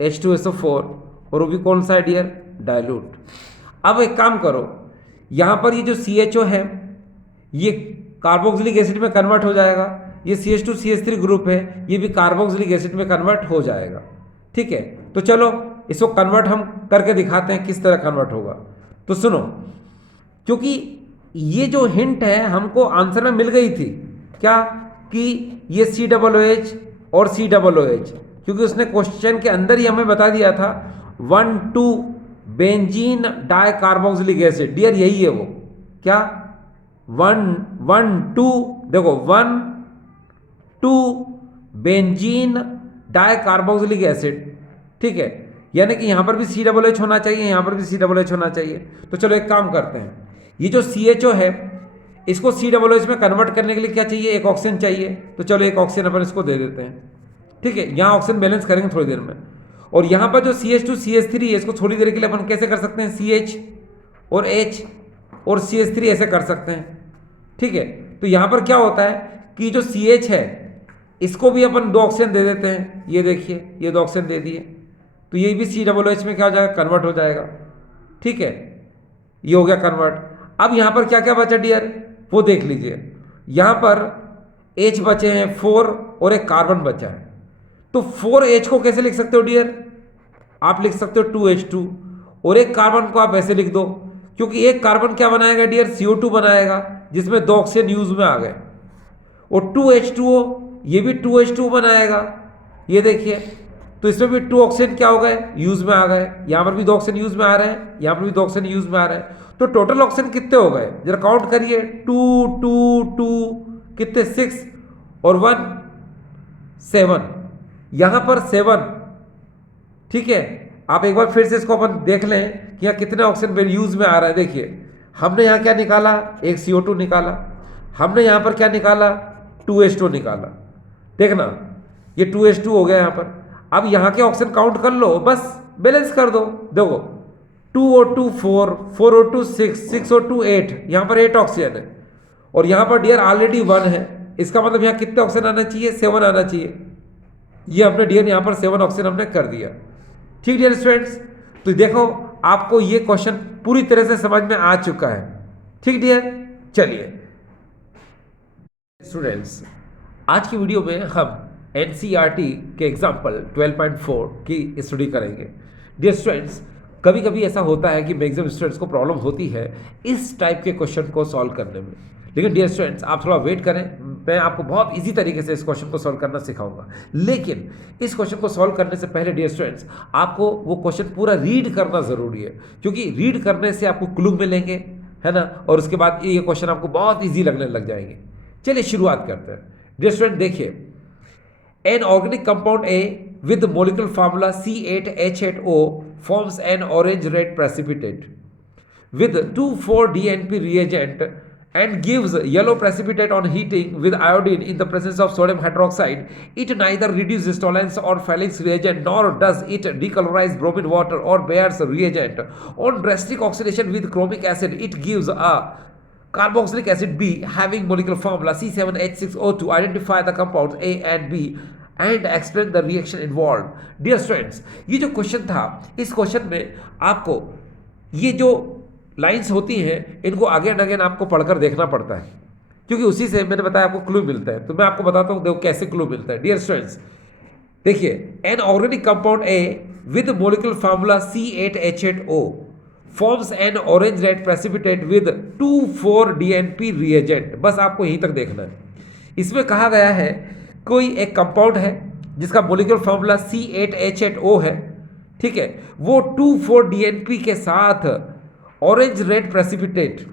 H2SO4, और वो भी कौन सा है डियर, डाइल्यूट। अब एक काम करो, यहाँ पर ये जो CHO है ये कार्बोक्सिलिक एसिड में कन्वर्ट हो जाएगा, ये CH2CH3 ग्रुप है, ये भी कार्बोक्सिलिक एसिड में कन्वर्ट हो जाएगा, ठीक है। तो चलो इसको कन्वर्ट हम करके दिखाते हैं किस तरह कन्वर्ट होगा। तो सुनो, क्योंकि ये जो हिंट है हमको आंसर में मिल गई थी, क्या, कि ये COOH और COOH, क्योंकि उसने क्वेश्चन के अंदर ही हमें बता दिया था 1,2 बेंजीन डाइकार्बोक्सिलिक एसिड। डियर यही है वो, क्या, 1 1 2 देखो 1 2 बेंजीन डाइकार्बोक्सिलिक एसिड, ठीक है, यानी कि यहां पर भी COOH होना चाहिए, यहां पर भी COOH होना चाहिए। तो चलो एक काम करते हैं, ये जो CHO है इसको COOH में कन्वर्ट करने के लिए क्या चाहिए, एक ऑक्सीजन चाहिए। तो चलो एक ऑक्सीजन अपन इसको दे देते हैं, ठीक है, यहाँ ऑक्सीजन बैलेंस करेंगे थोड़ी देर में। और यहाँ पर जो CH2 CH3 है इसको थोड़ी देर के लिए अपन कैसे कर सकते हैं, CH और H और CH3 ऐसे कर सकते हैं, ठीक है। तो यहाँ पर क्या होता है कि जो CH है इसको भी अपन 2 ऑक्सीजन दे देते हैं, ये देखिए ये 2 ऑक्सीजन दे दिए, तो ये भी COOH में क्या हो जाएगा, कन्वर्ट हो जाएगा, ठीक है, ये हो गया कन्वर्ट। अब यहाँ पर क्या क्या बचा डियर, वो देख लीजिए। यहाँ पर H बचे हैं 4 और एक कार्बन बचा है। तो 4H को कैसे लिख सकते हो डियर, आप लिख सकते हो 2H2 और एक कार्बन को आप ऐसे लिख दो, क्योंकि एक कार्बन क्या बनाएगा डियर, CO2 बनाएगा, जिसमें 2 ऑक्सीजन यूज में आ गए। और 2H2O ये भी 2H2 बनाएगा, ये देखिए, तो इसमें भी 2 ऑक्सीजन क्या हो गए, यूज में आ गए। यहाँ पर भी 2 ऑक्सीजन यूज में आ रहे हैं, यहाँ पर भी 2 ऑक्सीजन यूज में आ रहे हैं। तो टोटल ऑक्सीजन कितने हो गए, जरा काउंट करिए, 2 2 2 कितने, 6 और 1 7, यहाँ पर 7, ठीक है। आप एक बार फिर से इसको अपन देख लें कि यहाँ कितने ऑक्सीजन यूज में आ रहा है। देखिए हमने यहाँ क्या निकाला, एक CO2 निकाला, हमने यहाँ पर क्या निकाला, 2H2 निकाला, देखना ये 2H2 हो गया यहाँ पर। अब यहाँ के ऑक्सीजन काउंट कर लो, बस बैलेंस कर दो, देखो 2O2 4, 4O2 6, 6O2 8, यहाँ पर 8 ऑक्सीजन है। और यहाँ पर डियर ऑलरेडी 1 है, इसका मतलब यहाँ कितने ऑक्सीजन आना चाहिए, 7 आना चाहिए। ये हमने डियर यहाँ पर 7 ऑक्सीजन हमने कर दिया, ठीक डियर स्टूडेंट्स। तो देखो आपको ये क्वेश्चन पूरी तरह से समझ में आ चुका है, ठीक डियर। चलिए स्टूडेंट्स, आज की वीडियो में हम NCERT के एग्जाम्पल 12.4 की स्टडी करेंगे। डियर स्टूडेंट्स, कभी कभी ऐसा होता है कि मैक्सिमम स्टूडेंट्स को प्रॉब्लम होती है इस टाइप के क्वेश्चन को सॉल्व करने में, लेकिन डियर स्टूडेंट्स आप थोड़ा वेट करें, मैं आपको बहुत इजी तरीके से इस क्वेश्चन को सॉल्व करना सिखाऊंगा। लेकिन इस क्वेश्चन को सॉल्व करने से पहले डियर स्टूडेंट्स आपको वो क्वेश्चन पूरा रीड करना ज़रूरी है, क्योंकि रीड करने से आपको क्लू मिलेंगे, है ना, और उसके बाद ये क्वेश्चन आपको बहुत ईजी लगने लग जाएंगे। चलिए शुरुआत करते हैं। डियर स्टूडेंट देखिए, an organic compound A with molecular formula C8H8O forms an orange red precipitate with 2,4-DNP reagent and gives yellow precipitate on heating with iodine in the presence of sodium hydroxide. It neither reduces Tollens or Falix reagent nor does it decolorize bromine water or Bayer's reagent. On drastic oxidation with chromic acid, it gives a carboxylic acid B having molecular formula C7H6O2. Identify the compounds A and B and explain the reaction involved. Dear students, ये जो question था, इस question में आपको ये जो lines होती हैं इनको आगे एंड अगेन आपको पढ़कर देखना पड़ता है, क्योंकि उसी से मैंने बताया आपको क्लू मिलता है। तो मैं आपको बताता हूँ देखो कैसे क्लू मिलता है। डियर स्टूडेंट्स देखिए, an organic compound A with molecular formula C8H8O forms an orange red precipitate with 2,4-DNP reagent। बस आपको यहीं तक देखना है। इसमें कहा गया है कोई एक कंपाउंड है जिसका मोलिकुलर फॉर्मूला C8H8O है, ठीक है, वो 2,4-DNP के साथ ऑरेंज रेड प्रेसिपिटेट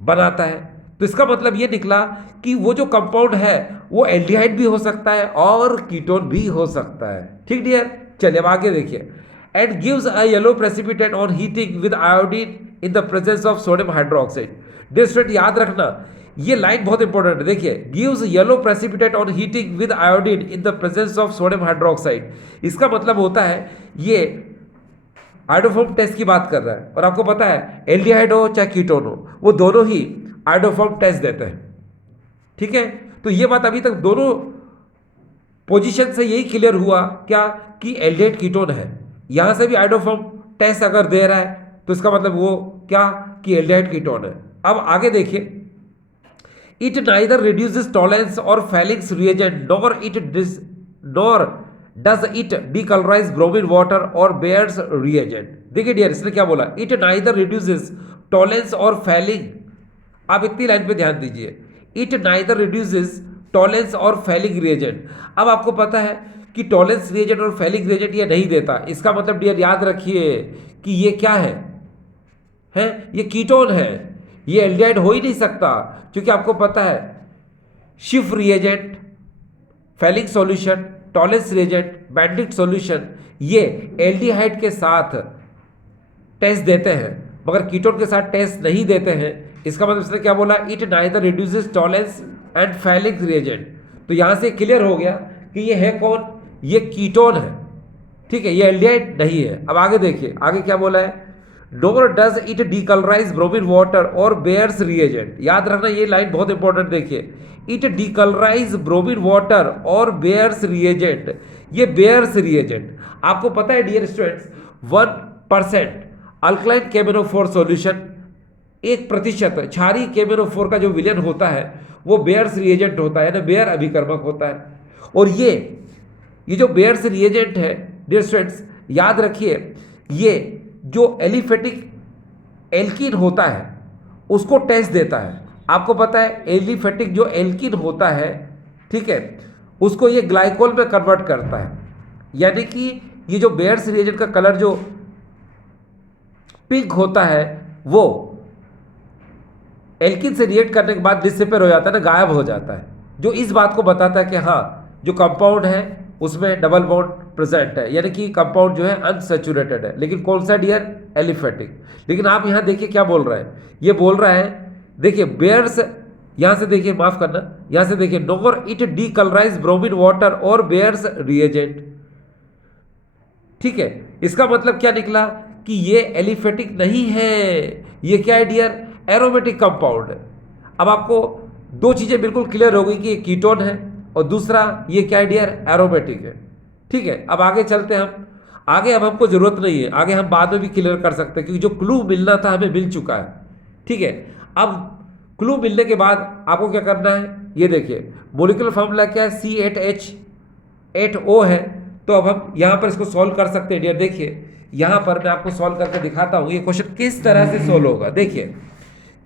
बनाता है। तो इसका मतलब ये निकला कि वो जो कंपाउंड है वो एल्डिहाइड भी हो सकता है और कीटोन भी हो सकता है, ठीक डियर। चलिए अब आगे देखिए, and gives a yellow precipitate on heating with iodine in the presence of sodium hydroxide. Dear student याद रखना ये लाइन बहुत इंपॉर्टेंट है। देखिए, gives yellow precipitate on heating with iodine in the presence of sodium hydroxide, इसका मतलब होता है ये आयोडोफॉर्म टेस्ट की बात कर रहा है। और आपको पता है एल्डिहाइड हो चाहे कीटोन हो, वो दोनों ही आयोडोफॉर्म टेस्ट देते हैं, ठीक है। तो ये बात अभी तक दोनों पोजीशन से यही क्लियर हुआ क्या कि एल्डिहाइड कीटोन है। यहां से भी आयोडोफॉर्म टेस्ट अगर दे रहा है तो इसका मतलब वो क्या कि एल्डिहाइड कीटोन है। अब आगे देखिए, it neither reduces Tollens or Falix reagent nor does it decolorize bromine water or Bayer's reagent। देखिए डियर, इसने क्या बोला, it neither reduces Tollens or Falix। आप इतनी लाइन पे ध्यान दीजिए, it neither reduces Tollens or Falix reagent। अब आपको पता है कि Tollens reagent और Falix reagent ये नहीं देता, इसका मतलब डियर याद रखिए कि ये क्या है, ये कीटोन है। ये एल्डिहाइड हो ही नहीं सकता, क्योंकि आपको पता है Schiff reagent, Fehling solution, Tollens reagent, Benedict solution, ये एल्डिहाइड के साथ टेस्ट देते हैं मगर कीटोन के साथ टेस्ट नहीं देते हैं। इसका मतलब इसने क्या बोला, it neither reduces Tollens and Fehling reagent. तो यहां से क्लियर हो गया कि ये है कौन, ये कीटोन है, ठीक है, ये एल्डिहाइड नहीं है। अब आगे देखिए, आगे क्या बोला है, nor does it decolourise bromine water और बेयर्स रिएजेंट। याद रखना ये लाइन बहुत इंपॉर्टेंट, देखिए, इट डीकलराइज ब्रोमीन वाटर और बेयर्स रिएजेंट। ये बेयर्स रिएजेंट आपको पता है डियर स्टूडेंट्स, 1% अल्कलाइन केमेनोफोर सॉल्यूशन, 1% क्षारीय केमेनोफोर का जो विलयन होता है वो बेयर्स रिएजेंट होता है ना, बेयर अभिकर्मक होता है। और ये जो बेयर्स रिएजेंट है डियर स्टूडेंट्स, याद रखिए, ये जो एलिफेटिक एल्कीन होता है उसको टेस्ट देता है। आपको पता है एलिफेटिक जो एल्कीन होता है, ठीक है, उसको ये ग्लाइकोल में कन्वर्ट करता है। यानी कि ये जो बेयर्स रिएजेंट का कलर जो पिंक होता है वो एल्कीन से रिएक्ट करने के बाद डिसअपीयर हो जाता है ना, गायब हो जाता है, जो इस बात को बताता है कि हाँ जो कंपाउंड है उसमें डबल बॉन्ड प्रेजेंट है, यानी कि कंपाउंड जो है अनसैचुरेटेड है। लेकिन कौन सा डियर, एलिफेटिक। लेकिन आप यहां देखिए क्या बोल रहा है, ये बोल रहा है, देखिए बेयर्स, यहां से देखिए, माफ करना, यहां से देखिए, नोर इट डीकलराइज ब्रोमीन वाटर और बेयर्स रिएजेंट, ठीक है। इसका मतलब क्या निकला कि ये एलिफेटिक नहीं है, ये क्या है डियर, एरोमेटिक कंपाउंड है। अब आपको दो चीजें बिल्कुल क्लियर हो गई कि ये कीटोन है और दूसरा ये क्या है डियर, एरोमेटिक है, ठीक है। अब आगे चलते हैं हम, आगे अब हमको जरूरत नहीं है, आगे हम बाद में भी क्लियर कर सकते हैं, क्योंकि जो क्लू मिलना था हमें मिल चुका है, ठीक है। अब क्लू मिलने के बाद आपको क्या करना है, ये देखिए मोलिकुलर फॉर्मूला क्या है, C8H8O है। तो अब हम यहां पर इसको सॉल्व कर सकते हैं डियर। देखिए यहां पर मैं आपको सॉल्व करके दिखाता हूं ये क्वेश्चन किस तरह से सॉल्व होगा। देखिए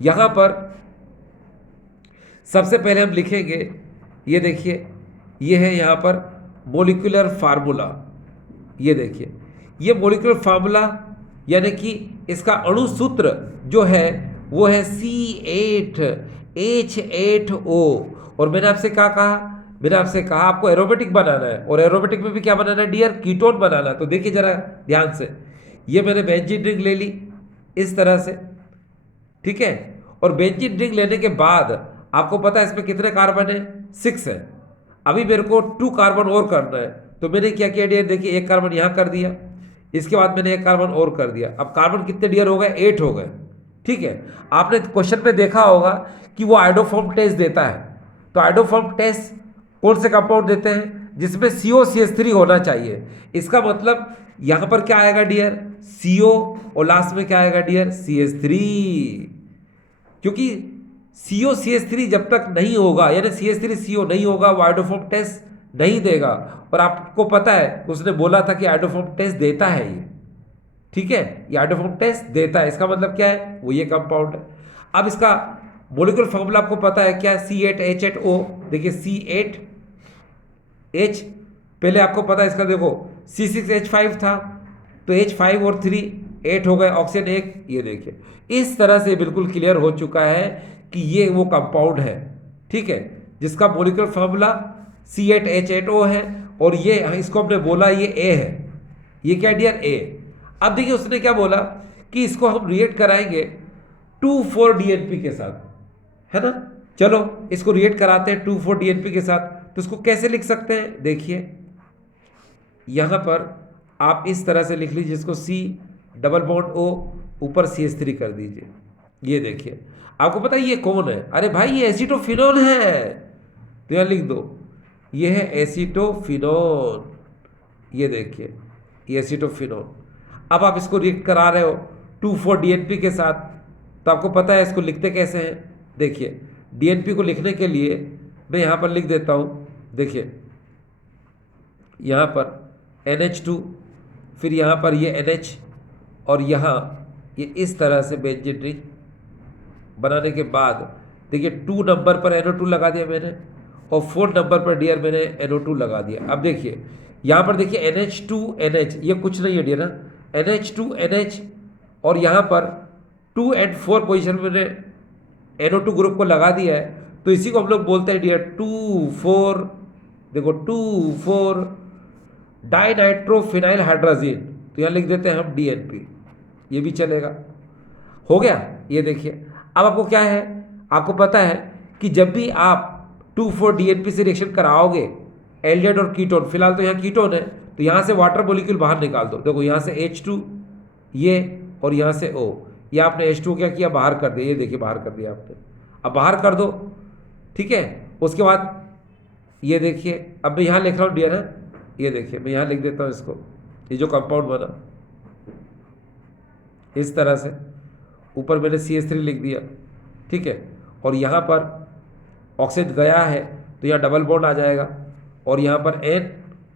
यहां पर सबसे पहले हम लिखेंगे, ये देखिए, ये है यहां पर मोलिकुलर फार्मूला, ये देखिए, ये मोलिकुलर फार्मूला यानी कि इसका अणु सूत्र जो है वो है C8H8O। और मैंने आपसे क्या कहा, मैंने आपसे कहा आपको एरोमेटिक बनाना है, और एरोमेटिक में भी क्या बनाना है डियर, कीटोन बनाना है। तो देखिए जरा ध्यान से, ये मैंने बेंजीन रिंग ले ली इस तरह से, ठीक है। और बेंजीन रिंग लेने के बाद आपको पता है इसमें कितने कार्बन है, 6 है। अभी मेरे को 2 कार्बन और करना है, तो मैंने क्या किया डियर, देखिए 1 कार्बन यहां कर दिया, इसके बाद मैंने 1 कार्बन और कर दिया। अब कार्बन कितने डियर हो गए, 8 हो गए, ठीक है। आपने क्वेश्चन में देखा होगा कि वो आइडोफॉर्म टेस्ट देता है। तो आइडोफॉर्म टेस्ट कौन से कंपाउंड देते हैं, जिसमें COCH3 होना चाहिए। इसका मतलब यहां पर क्या आएगा डियर, CO, और लास्ट में क्या आएगा डियर, CH3। क्योंकि COCH3 जब तक नहीं होगा, यानी CH3CO नहीं होगा, वो आइडोफॉर्म टेस्ट नहीं देगा। और आपको पता है उसने बोला था कि आइडोफॉर्म टेस्ट देता है ये, ठीक है, ये आइडोफॉर्म टेस्ट देता है। इसका मतलब क्या है, वो ये कंपाउंड है। अब इसका मोलिकुलर फॉर्मूला आपको पता है क्या, C8H8O। देखिए C8H, पहले आपको पता है इसका, देखो C6H5 था, तो H5 और 3 8 हो गए, ऑक्सीजन 1। ये देखिए इस तरह से बिल्कुल क्लियर हो चुका है कि ये वो कंपाउंड है, ठीक है, जिसका मोलिकुलर फॉर्मूला C8H8O है। और ये इसको हमने बोला ये A है, ये क्या डियर, A। अब देखिए उसने क्या बोला कि इसको हम रिएक्ट कराएंगे 2,4-DNP के साथ, है ना। चलो इसको रिएक्ट कराते हैं 2,4-DNP के साथ। तो इसको कैसे लिख सकते हैं, देखिए यहां पर आप इस तरह से लिख लीजिए, इसको C डबल बॉन्ड O ऊपर CH3 कर दीजिए। ये देखिए आपको पता है ये कौन है, अरे भाई ये एसीटोफिनोल है, तो यहां लिख दो ये है एसीटोफिनोल। ये देखिए ये एसीटोफिनोल। अब आप इसको रिएक्ट करा रहे हो 2,4-DNP के साथ, तो आपको पता है इसको लिखते कैसे हैं। देखिए DNP को लिखने के लिए मैं यहाँ पर लिख देता हूँ, देखिए यहाँ पर NH2, फिर यहाँ पर ये NH, और यहाँ ये इस तरह से बेंजीन रिंग बनाने के बाद देखिए 2 नंबर पर NO2 लगा दिया मैंने, और 4 नंबर पर डियर मैंने NO2 लगा दिया। अब देखिए यहाँ पर देखिए NH2NH, ये कुछ नहीं है डियर ना, NH2NH, और यहाँ पर 2 और 4 पोजीशन में मैंने NO2 ग्रुप को लगा दिया है, तो इसी को हम लोग बोलते हैं डियर 2,4, देखो 2,4 डाइनाइट्रोफिनाइल हाइड्राजीन, तो यहाँ लिख देते हैं हम DNP, ये भी चलेगा। हो गया। ये देखिए अब आपको क्या है, आपको पता है कि जब भी आप 2,4-DNP से रिएक्शन कराओगे एल्डिहाइड और कीटोन, फिलहाल तो यहाँ कीटोन है, तो यहाँ से वाटर मॉलिक्यूल बाहर निकाल दो। देखो यहाँ से H2 ये, और यहाँ से O, ये आपने H2 क्या किया, बाहर कर दिया। ये देखिए बाहर कर दिया आपने, अब बाहर कर दो, ठीक है। उसके बाद ये देखिए, अब मैं यहाँ लिख रहा हूँ डियर है, ये देखिए मैं यहाँ लिख देता हूँ इसको, ये जो कंपाउंड बना इस तरह से, ऊपर मैंने CH3 लिख दिया, ठीक है। और यहाँ पर ऑक्सीजन गया है तो यहाँ डबल बॉन्ड आ जाएगा, और यहाँ पर N,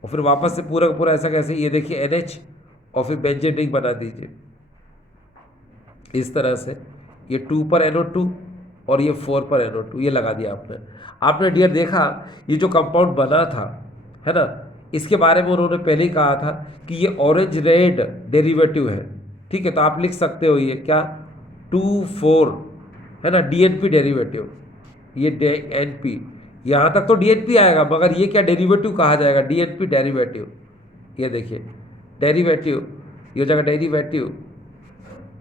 और फिर वापस से पूरा का पूरा ऐसा कैसे, ये देखिए NH, और फिर बेंजीन रिंग बना दीजिए इस तरह से। ये 2 पर NO2 और ये 4 पर NO2, ये लगा दिया आपने। आपने डियर देखा ये जो कंपाउंड बना था, है ना, इसके बारे में उन्होंने पहले ही कहा था कि ये ऑरेंज रेड डेरिवेटिव है, ठीक है। तो आप लिख सकते हो ये क्या, 2,4, है ना, DNP डेरिवेटिव, ये DNP, यहाँ तक तो DNP आएगा, मगर ये क्या डेरिवेटिव कहा जाएगा, DNP डेरिवेटिव। ये देखिए डेरिवेटिव, ये हो जाएगा डेरिवेटिव,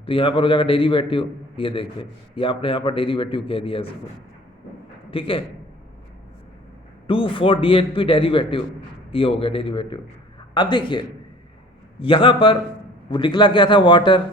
तो यहाँ पर हो जाएगा डेरिवेटिव, ये देखिए ये आपने यहाँ पर डेरिवेटिव कह दिया इसको, ठीक है। 2,4-DNP डेरिवेटिव, ये हो गया डेरिवेटिव। अब देखिए यहाँ पर वो निकला क्या था, वाटर,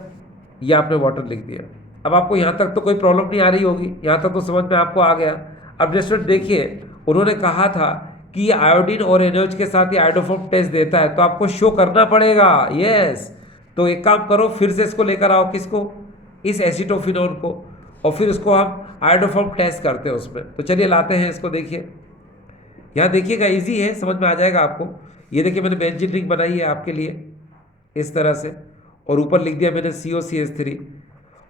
ये आपने वाटर लिख दिया। अब आपको यहाँ तक तो कोई प्रॉब्लम नहीं आ रही होगी, यहाँ तक तो समझ में आपको आ गया। अब स्टूडेंट देखिए उन्होंने कहा था कि ये आयोडीन और NaOH के साथ ये आयोडोफॉर्म टेस्ट देता है, तो आपको शो करना पड़ेगा। यस, तो एक काम करो, फिर से इसको लेकर आओ, किसको, इस एसिटोफिनोन को, और फिर उसको हम आयोडोफॉर्म टेस्ट करते हैं उसमें। तो चलिए लाते हैं इसको, देखिए यहाँ देखिएगा, इजी है, समझ में आ जाएगा आपको। ये देखिए मैंने बेंजीन रिंग बनाई है आपके लिए इस तरह से, और ऊपर लिख दिया मैंने COCH3।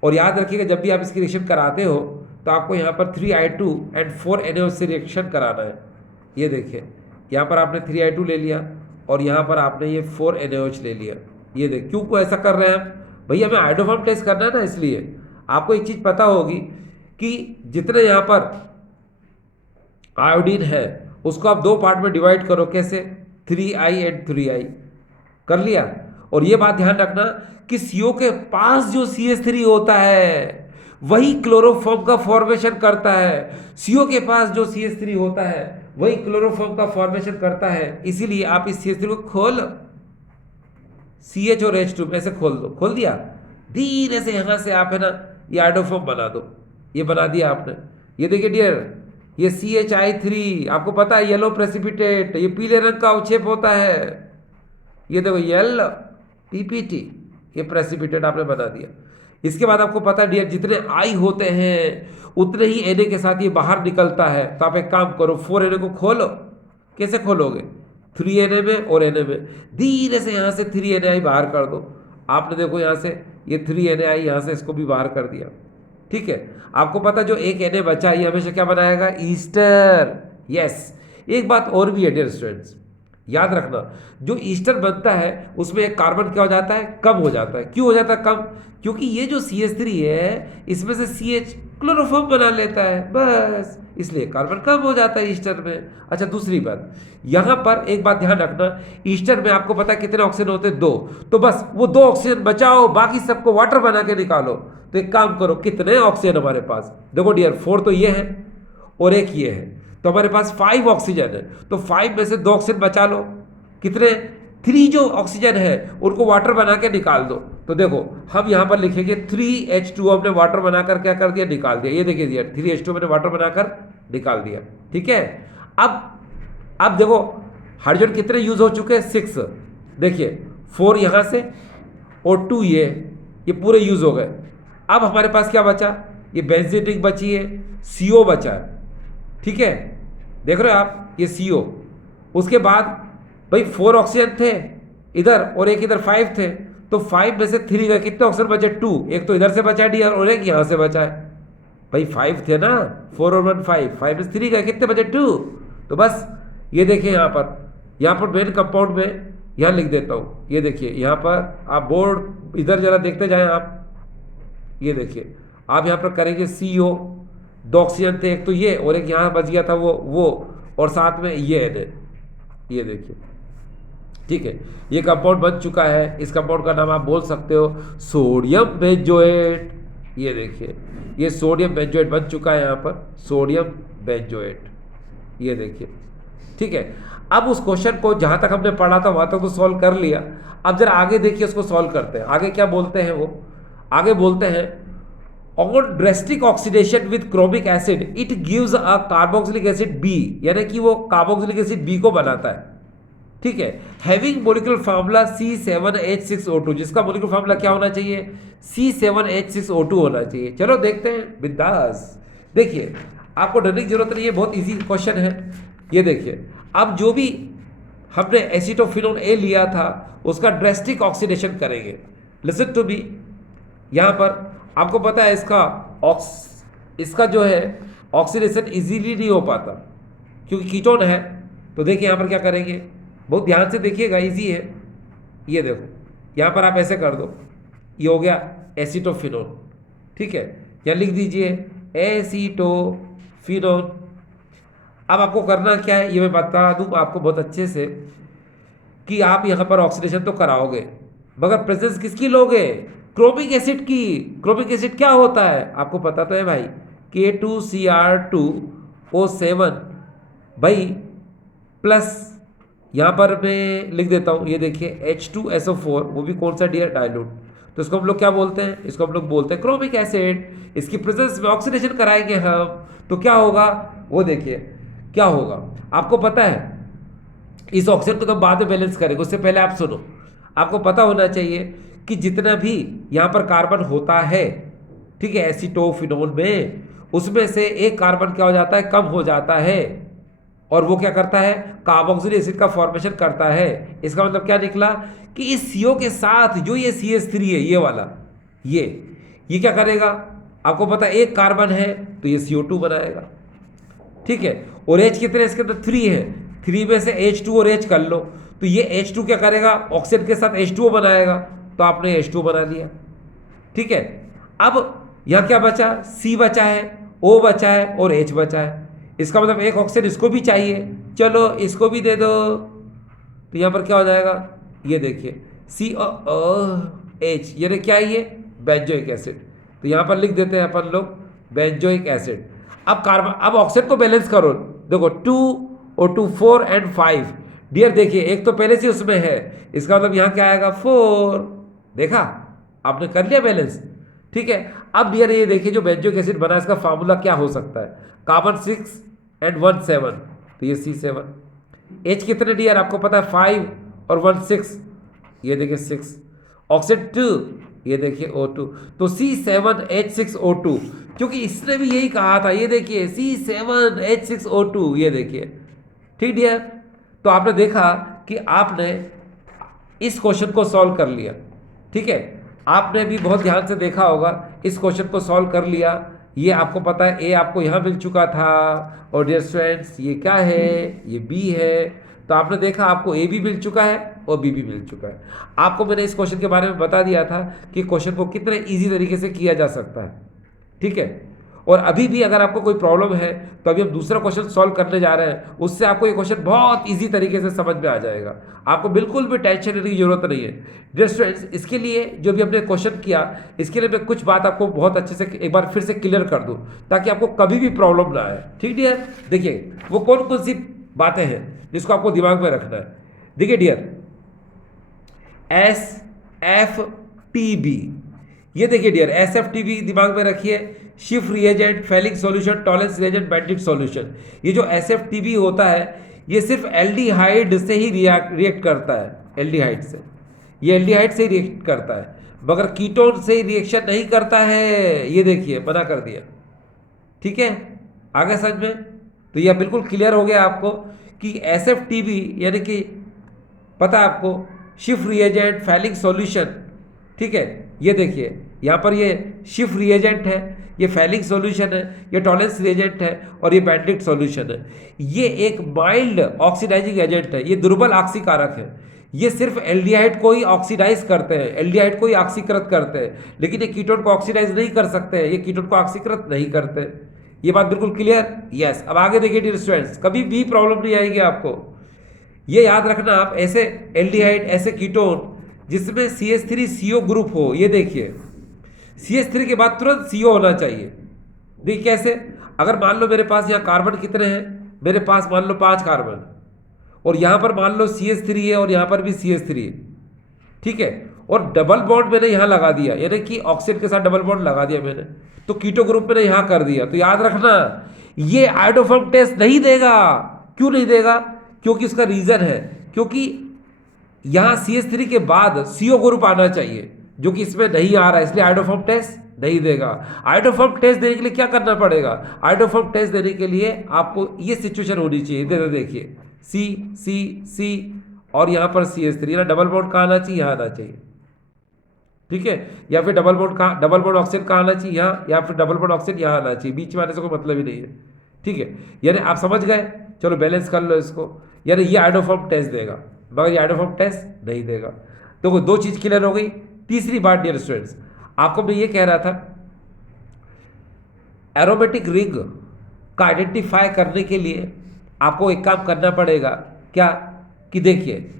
और याद रखिएगा जब भी आप इसकी रिएक्शन कराते हो तो आपको यहाँ पर 3I2 एंड 4NaOH से रिएक्शन कराना है। ये देखिए यहाँ पर आपने 3I2 ले लिया, और यहाँ पर आपने ये 4NaOH ले लिया। ये देख क्यों को ऐसा कर रहे हैं भैया, हमें आयोडोफॉर्म टेस्ट करना है ना, इसलिए आपको एक चीज़ पता होगी कि जितने यहाँ पर आयोडीन है उसको आप 2 पार्ट में डिवाइड करो, कैसे, 3I एंड 3I, कर लिया। और ये बात ध्यान रखना कि CO के पास जो CH3 होता है वही क्लोरोफॉर्म का फॉर्मेशन करता है। CO के पास जो CH3 होता है वही क्लोरोफॉर्म का फॉर्मेशन करता है, इसीलिए आप इस CH3 को खोल, CH और H2 में से खोल दो, खोल दिया, धीरे से यहाँ से आप है ना ये आयोडोफॉर्म बना दो। ये बना दिया आपने। ये देखिए डियर, ये CHI3 आपको पता है येलो प्रेसिपिटेट, ये पीले रंग का अवक्षेप होता है। ये देखो येलो PPT, ये प्रेसिपिटेट आपने बना दिया। इसके बाद आपको पता है डियर जितने I होते हैं उतने ही Na के साथ ये बाहर निकलता है। तो आप एक काम करो, 4Na को खोलो। कैसे खोलोगे, 3Na में और Na में, धीरे से यहाँ से 3NaI बाहर कर दो। आपने देखो यहाँ से ये 3NaI यहाँ से इसको भी बाहर कर दिया, ठीक है। आपको पता जो एक Na बचा ये हमेशा क्या बनाएगा, ईस्टर। यस, एक बात और भी है डियर स्टूडेंट्स, याद रखना जो ईस्टर बनता है उसमें एक कार्बन क्या हो जाता है, कम हो जाता है। क्यों हो जाता है कम, क्योंकि ये जो CH3 है इसमें से CH क्लोरोफॉर्म बना लेता है, बस इसलिए कार्बन कम हो जाता है ईस्टर में। अच्छा दूसरी बात, यहाँ पर एक बात ध्यान रखना, ईस्टर में आपको पता है कितने ऑक्सीजन होते हैं, 2, तो बस वो 2 ऑक्सीजन बचाओ, बाकी सबको वाटर बना के निकालो। तो एक काम करो, कितने ऑक्सीजन हमारे पास, देखो डियर 4 तो ये है और एक ये है, तो हमारे पास 5 ऑक्सीजन है, तो 5 में से 2 ऑक्सीजन बचा लो। कितने, 3 जो ऑक्सीजन है उनको वाटर बना के निकाल दो। तो देखो हम यहाँ पर लिखेंगे 3H2 हमने वाटर बनाकर क्या कर दिया, निकाल दिया। ये देखिए दिया 3H2 मैंने वाटर बनाकर निकाल दिया, ठीक है। अब देखो हाइड्रोजन कितने यूज हो चुके हैं, 6। देखिए 4 यहाँ से और 2 ये पूरे यूज हो गए। अब हमारे पास क्या बचा, ये बेंजीन रिंग बची है, CO बचा है, ठीक है, देख रहे हो आप ये CO। उसके बाद भाई 4 ऑक्सीजन थे इधर और एक इधर 5 थे, तो 5 में से 3 गए, कितने ऑक्सीजन बचे, 2, एक तो इधर से बचा डियर और एक यहाँ से बचा है। भाई 5 थे ना, 4 और 1 5 में से 3 गए, कितने बचे, 2। तो बस ये देखिए यहाँ पर मेन कंपाउंड में यहाँ लिख देता हूँ। ये देखिए यहाँ पर आप बोर्ड इधर जरा देखते जाएं आप, ये देखिए आप यहाँ पर करेंगे CO, दो ऑक्सीजन थे, एक तो ये और एक यहाँ बच गया था वो और साथ में ये है, ये देखिए। ठीक है, ये कंपाउंड बन चुका है। इस कंपाउंड का नाम आप बोल सकते हो सोडियम बेंजोएट। ये देखिए, ये सोडियम बेंजोएट बन चुका है यहाँ पर, सोडियम बेंजोएट। ये देखिए, ठीक है। अब उस क्वेश्चन को जहाँ तक हमने पढ़ा था वहाँ तक तो सॉल्व कर लिया। अब जरा आगे देखिए, उसको सॉल्व करते हैं। आगे क्या बोलते हैं वो? आगे बोलते हैं on drastic oxidation with chromic acid it gives a carboxylic acid B, यानी कि वो कार्बोक्सिलिक एसिड बी को बनाता है। ठीक है, हैविंग मोलिकुलर फार्मूला C7H6O2, जिसका मोलिकुलर फार्मूला क्या होना चाहिए? C7H6O2 होना चाहिए। चलो देखते हैं बिंदास। देखिए, आपको डरने की जरूरत नहीं है, बहुत इजी क्वेश्चन है। ये देखिए, अब जो भी हमने एसिटोफिनोन ए लिया था उसका ड्रेस्टिक ऑक्सीडेशन करेंगे। Listen to B. यहाँ पर आपको पता है इसका जो है ऑक्सीडेशन इजीली नहीं हो पाता क्योंकि कीटोन है। तो देखिए यहाँ पर क्या करेंगे, बहुत ध्यान से देखिएगा, इजी है। ये देखो, यहाँ पर आप ऐसे कर दो, ये हो गया एसिटोफिनोन। ठीक है, या लिख दीजिए एसिटोफिनोन। अब आपको करना क्या है ये मैं बता दूं आपको बहुत अच्छे से कि आप यहाँ पर ऑक्सीडेशन तो कराओगे मगर प्रेजेंस किसकी लोगे? क्रोमिक एसिड की। क्रोमिक एसिड क्या होता है आपको पता तो है भाई, K2Cr2O7 भाई प्लस यहाँ पर मैं लिख देता हूँ, ये देखिए H2SO4, वो भी कौन सा डियर? डाइल्यूट। तो इसको हम लोग क्या बोलते हैं? इसको हम लोग बोलते हैं क्रोमिक एसिड। इसकी प्रेजेंस में ऑक्सीडेशन कराएंगे हम, तो क्या होगा वो देखिए क्या होगा। आपको पता है इस ऑक्सीजन को तो बाद में बैलेंस करेंगे, उससे पहले आप सुनो। आपको पता होना चाहिए कि जितना भी यहाँ पर कार्बन होता है, ठीक है, एसिटोफिनोन में, उसमें से एक कार्बन क्या हो जाता है? कम हो जाता है, और वो क्या करता है? कार्बोक्सिलिक एसिड का फॉर्मेशन करता है। इसका मतलब क्या निकला कि इस CO के साथ जो ये CH3 है, ये वाला, ये क्या करेगा? आपको पता है एक कार्बन है तो ये CO2 बनाएगा। ठीक है, और H कितने? इसके अंदर 3 है, 3 में से H2 और H कर लो, तो ये H2 क्या करेगा? ऑक्सीजन के साथ H2O बनाएगा, तो आपने H2 बना दिया। ठीक है, अब यहाँ क्या बचा? C बचा है, O बचा है और H बचा है। इसका मतलब एक ऑक्सीजन इसको भी चाहिए, चलो इसको भी दे दो। तो यहाँ पर क्या हो जाएगा? ये देखिए COOH, यानी क्या है ये? Benzoic acid. तो यहाँ पर लिख देते हैं अपन लोग बेंजोइक एसिड। अब कार्बन, अब ऑक्सीजन को बैलेंस करो। देखो 2O2 4 and 5। डियर देखिए, एक तो पहले से उसमें है, इसका मतलब यहाँ क्या आएगा? 4। देखा आपने, कर लिया बैलेंस। ठीक है, अब डियर ये देखिए जो बेंजोइक एसिड बना, इसका फार्मूला क्या हो सकता है? कार्बन 6 and 1 7, तो ये C7। H कितने डियर आपको पता है? 5 और 1 6, ये देखिए 6। ऑक्सीजन 2, ये देखिए O2, तो C7H6O2, क्योंकि इसने भी यही कहा था। ये देखिए C7H6O2, ये देखिए। ठीक डियर, तो आपने देखा कि आपने इस क्वेश्चन को सॉल्व कर लिया। ठीक है, आपने भी बहुत ध्यान से देखा होगा, इस क्वेश्चन को सॉल्व कर लिया। ये आपको पता है ए आपको यहाँ मिल चुका था, और डियर स्टूडेंट्स ये क्या है? ये बी है। तो आपने देखा आपको ए भी मिल चुका है और बी भी मिल चुका है। आपको मैंने इस क्वेश्चन के बारे में बता दिया था कि क्वेश्चन को कितने इजी तरीके से किया जा सकता है। ठीक है, और अभी भी अगर आपको कोई प्रॉब्लम है तो अभी हम दूसरा क्वेश्चन सॉल्व करने जा रहे हैं, उससे आपको ये क्वेश्चन बहुत इजी तरीके से समझ में आ जाएगा। आपको बिल्कुल भी टेंशन लेने की जरूरत नहीं है। डियर स्टूडेंट्स, इसके लिए जो भी हमने क्वेश्चन किया, इसके लिए मैं कुछ बात आपको बहुत अच्छे से एक बार फिर से क्लियर कर दूं ताकि आपको कभी भी प्रॉब्लम ना आए। ठीक डियर, देखिए वो कौन कौन सी बातें हैं जिसको आपको दिमाग में रखना है। देखिए डियर, SFTB, ये देखिए डियर SFTB दिमाग में रखिए। शिफ्ट reagent, Fehling solution, Tollens reagent, Benedict solution. ये जो SFTB होता है ये सिर्फ एल्डिहाइड से ही रिएक्ट करता है, एल्डिहाइड से, ये एल्डिहाइड से ही रिएक्ट करता है, मगर कीटोन से ही रिएक्शन नहीं करता है। ये देखिए मना कर दिया। ठीक है, आगे समझ में? तो यह बिल्कुल क्लियर हो गया आपको कि SFTB यानी कि पता आपको शिफ्ट रिएजेंट, फेलिक सॉल्यूशन। ठीक है, ये देखिए यहाँ पर ये शिफ्ट रिएजेंट है, ये फेलिक सॉल्यूशन है, ये टॉलेंस रिएजेंट है और ये बेंडिट सॉल्यूशन है। ये एक माइल्ड ऑक्सीडाइजिंग एजेंट है, ये दुर्बल ऑक्सीकारक है। ये सिर्फ एल्डिहाइड को ही ऑक्सीडाइज करते हैं, एल्डिहाइड को ही ऑक्सीकृत करते हैं, लेकिन ये कीटोन को ऑक्सीडाइज नहीं कर सकते हैं, ये कीटोन को ऑक्सीकृत नहीं करते। ये बात बिल्कुल क्लियर? यस। अब आगे देखिए डियर स्टूडेंट्स, कभी भी प्रॉब्लम नहीं आएगी आपको। ये याद रखना आप, ऐसे एल्डिहाइड, ऐसे कीटोन जिसमें CH3CO ग्रुप हो, ये देखिए CH3 के बाद तुरंत CO होना चाहिए। देखिए कैसे, अगर मान लो मेरे पास यहाँ कार्बन कितने हैं, मेरे पास मान लो 5 कार्बन, और यहाँ पर मान लो CH3 है और यहाँ पर भी CH3 है, ठीक है, और डबल बॉन्ड मैंने यहाँ लगा दिया, यानी कि ऑक्सीजन के साथ डबल बॉन्ड लगा दिया मैंने, तो कीटो ग्रुप मैंने यहाँ कर दिया। तो याद रखना ये आयोडोफॉर्म टेस्ट नहीं देगा। क्यों नहीं देगा? क्योंकि उसका रीजन है, क्योंकि यहाँ CH3 के बाद CO ग्रुप आना चाहिए, जो कि इसमें नहीं आ रहा है, इसलिए आयोडोफॉर्म टेस्ट नहीं देगा। आयोडोफॉर्म टेस्ट देने के लिए क्या करना पड़ेगा? आयोडोफॉर्म टेस्ट देने के लिए आपको ये सिचुएशन होनी चाहिए, देखिए C C C और यहाँ पर CH3, ना डबल बॉन्ड कहाँ आना चाहिए? यहाँ आना चाहिए, ठीक है, या फिर डबल बॉन्ड ऑक्सीजन कहाँ आना चाहिए? यहाँ, या फिर डबल बॉन्ड ऑक्सीजन यहाँ आना चाहिए, बीच में आने से कोई मतलब ही नहीं है, ठीक है। यानी आप समझ गए, चलो बैलेंस कर लो इसको, यानी ये आयोडोफॉर्म टेस्ट देगा, मगर ये आयोडोफॉर्म टेस्ट नहीं देगा। तो दो चीज़ क्लियर हो गई। तीसरी बात डियर स्टूडेंट्स, आपको मैं ये कह रहा था, एरोमेटिक रिंग का आइडेंटिफाई करने के लिए आपको एक काम करना पड़ेगा, क्या कि देखिए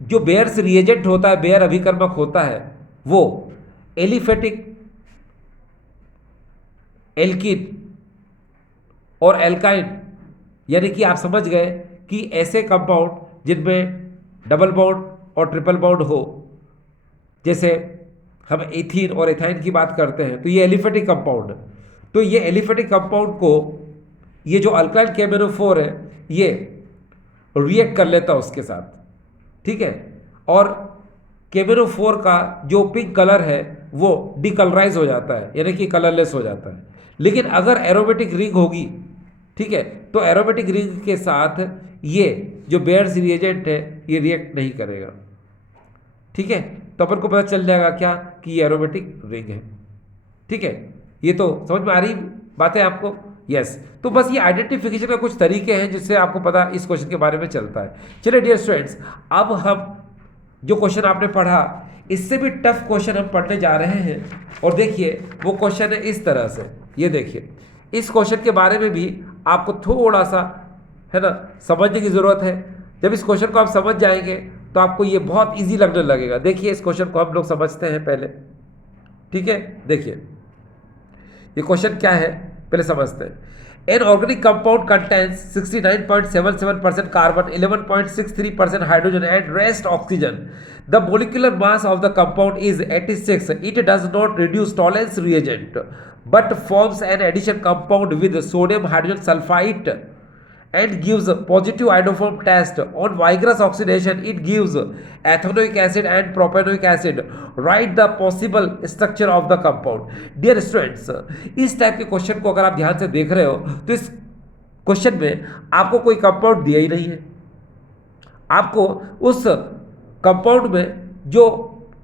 जो बेयर्स रिएजेंट होता है, बेयर अभिकर्मक होता है, वो एलिफेटिक, एल्किन और एल्काइन, यानी कि आप समझ गए कि ऐसे कंपाउंड जिनमें डबल बॉन्ड और ट्रिपल बॉन्ड हो, जैसे हम एथीन और एथाइन की बात करते हैं, तो ये एलिफेटिक कंपाउंड है। तो ये एलिफेटिक कंपाउंड को ये जो अल्काइल KMnO4 है ये रिएक्ट कर लेता है उसके साथ, ठीक है, और KMnO4 का जो पिंक कलर है वो डिकलराइज हो जाता है, यानी कि कलरलेस हो जाता है। लेकिन अगर एरोमेटिक रिंग होगी, ठीक है, तो एरोमेटिक रिंग के साथ ये जो बेयर्स रिएजेंट है ये रिएक्ट नहीं करेगा, ठीक है। तो अपन को पता चल जाएगा क्या कि ये एरोमेटिक रिंग है, ठीक है। ये तो समझ में आ रही बात है आपको? यस। तो बस ये आइडेंटिफिकेशन का कुछ तरीके हैं जिससे आपको पता इस क्वेश्चन के बारे में चलता है। चलिए डियर स्टूडेंट्स, अब हम जो क्वेश्चन आपने पढ़ा इससे भी टफ क्वेश्चन हम पढ़ने जा रहे हैं, और देखिए वो क्वेश्चन है इस तरह से, ये देखिए इस क्वेश्चन के बारे में भी आपको थोड़ा सा है ना समझने की ज़रूरत है। जब इस क्वेश्चन को आप समझ जाएंगे तो आपको ये बहुत इजी लगने लगेगा। देखिए इस क्वेश्चन को हम लोग समझते हैं पहले, ठीक है। देखिए ये क्वेश्चन क्या है पहले समझते हैं। An organic compound contains 69.77% carbon, 11.63% hydrogen and rest oxygen. The molecular mass of the compound is 86. It does not reduce Tollens reagent but forms an addition compound with sodium hydrogen sulfite and gives positive iodoform test. On vigorous oxidation it gives ethanoic acid and propanoic acid. Write the possible structure of the compound. Dear students, इस type के question को अगर आप ध्यान से देख रहे हो तो इस क्वेश्चन में आपको कोई कंपाउंड दिया ही नहीं है। आपको उस कंपाउंड में जो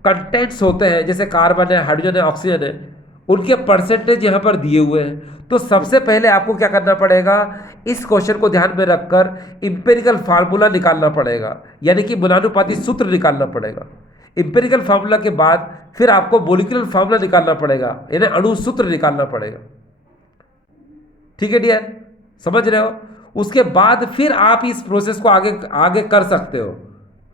कंटेंट्स होते हैं जैसे कार्बन है, हाइड्रोजन है, ऑक्सीजन है, उनके परसेंटेज यहाँ पर दिए हुए हैं। तो सबसे पहले आपको क्या करना पड़ेगा, इस क्वेश्चन को ध्यान में रखकर इंपेरिकल फार्मूला निकालना पड़ेगा, यानी कि गुणानुपाती सूत्र निकालना पड़ेगा। इंपेरिकल फार्मूला के बाद फिर आपको मोलिकुलर फार्मूला निकालना पड़ेगा, यानी अणु सूत्र निकालना पड़ेगा, ठीक है डियर, समझ रहे हो। उसके बाद फिर आप इस प्रोसेस को आगे कर सकते हो,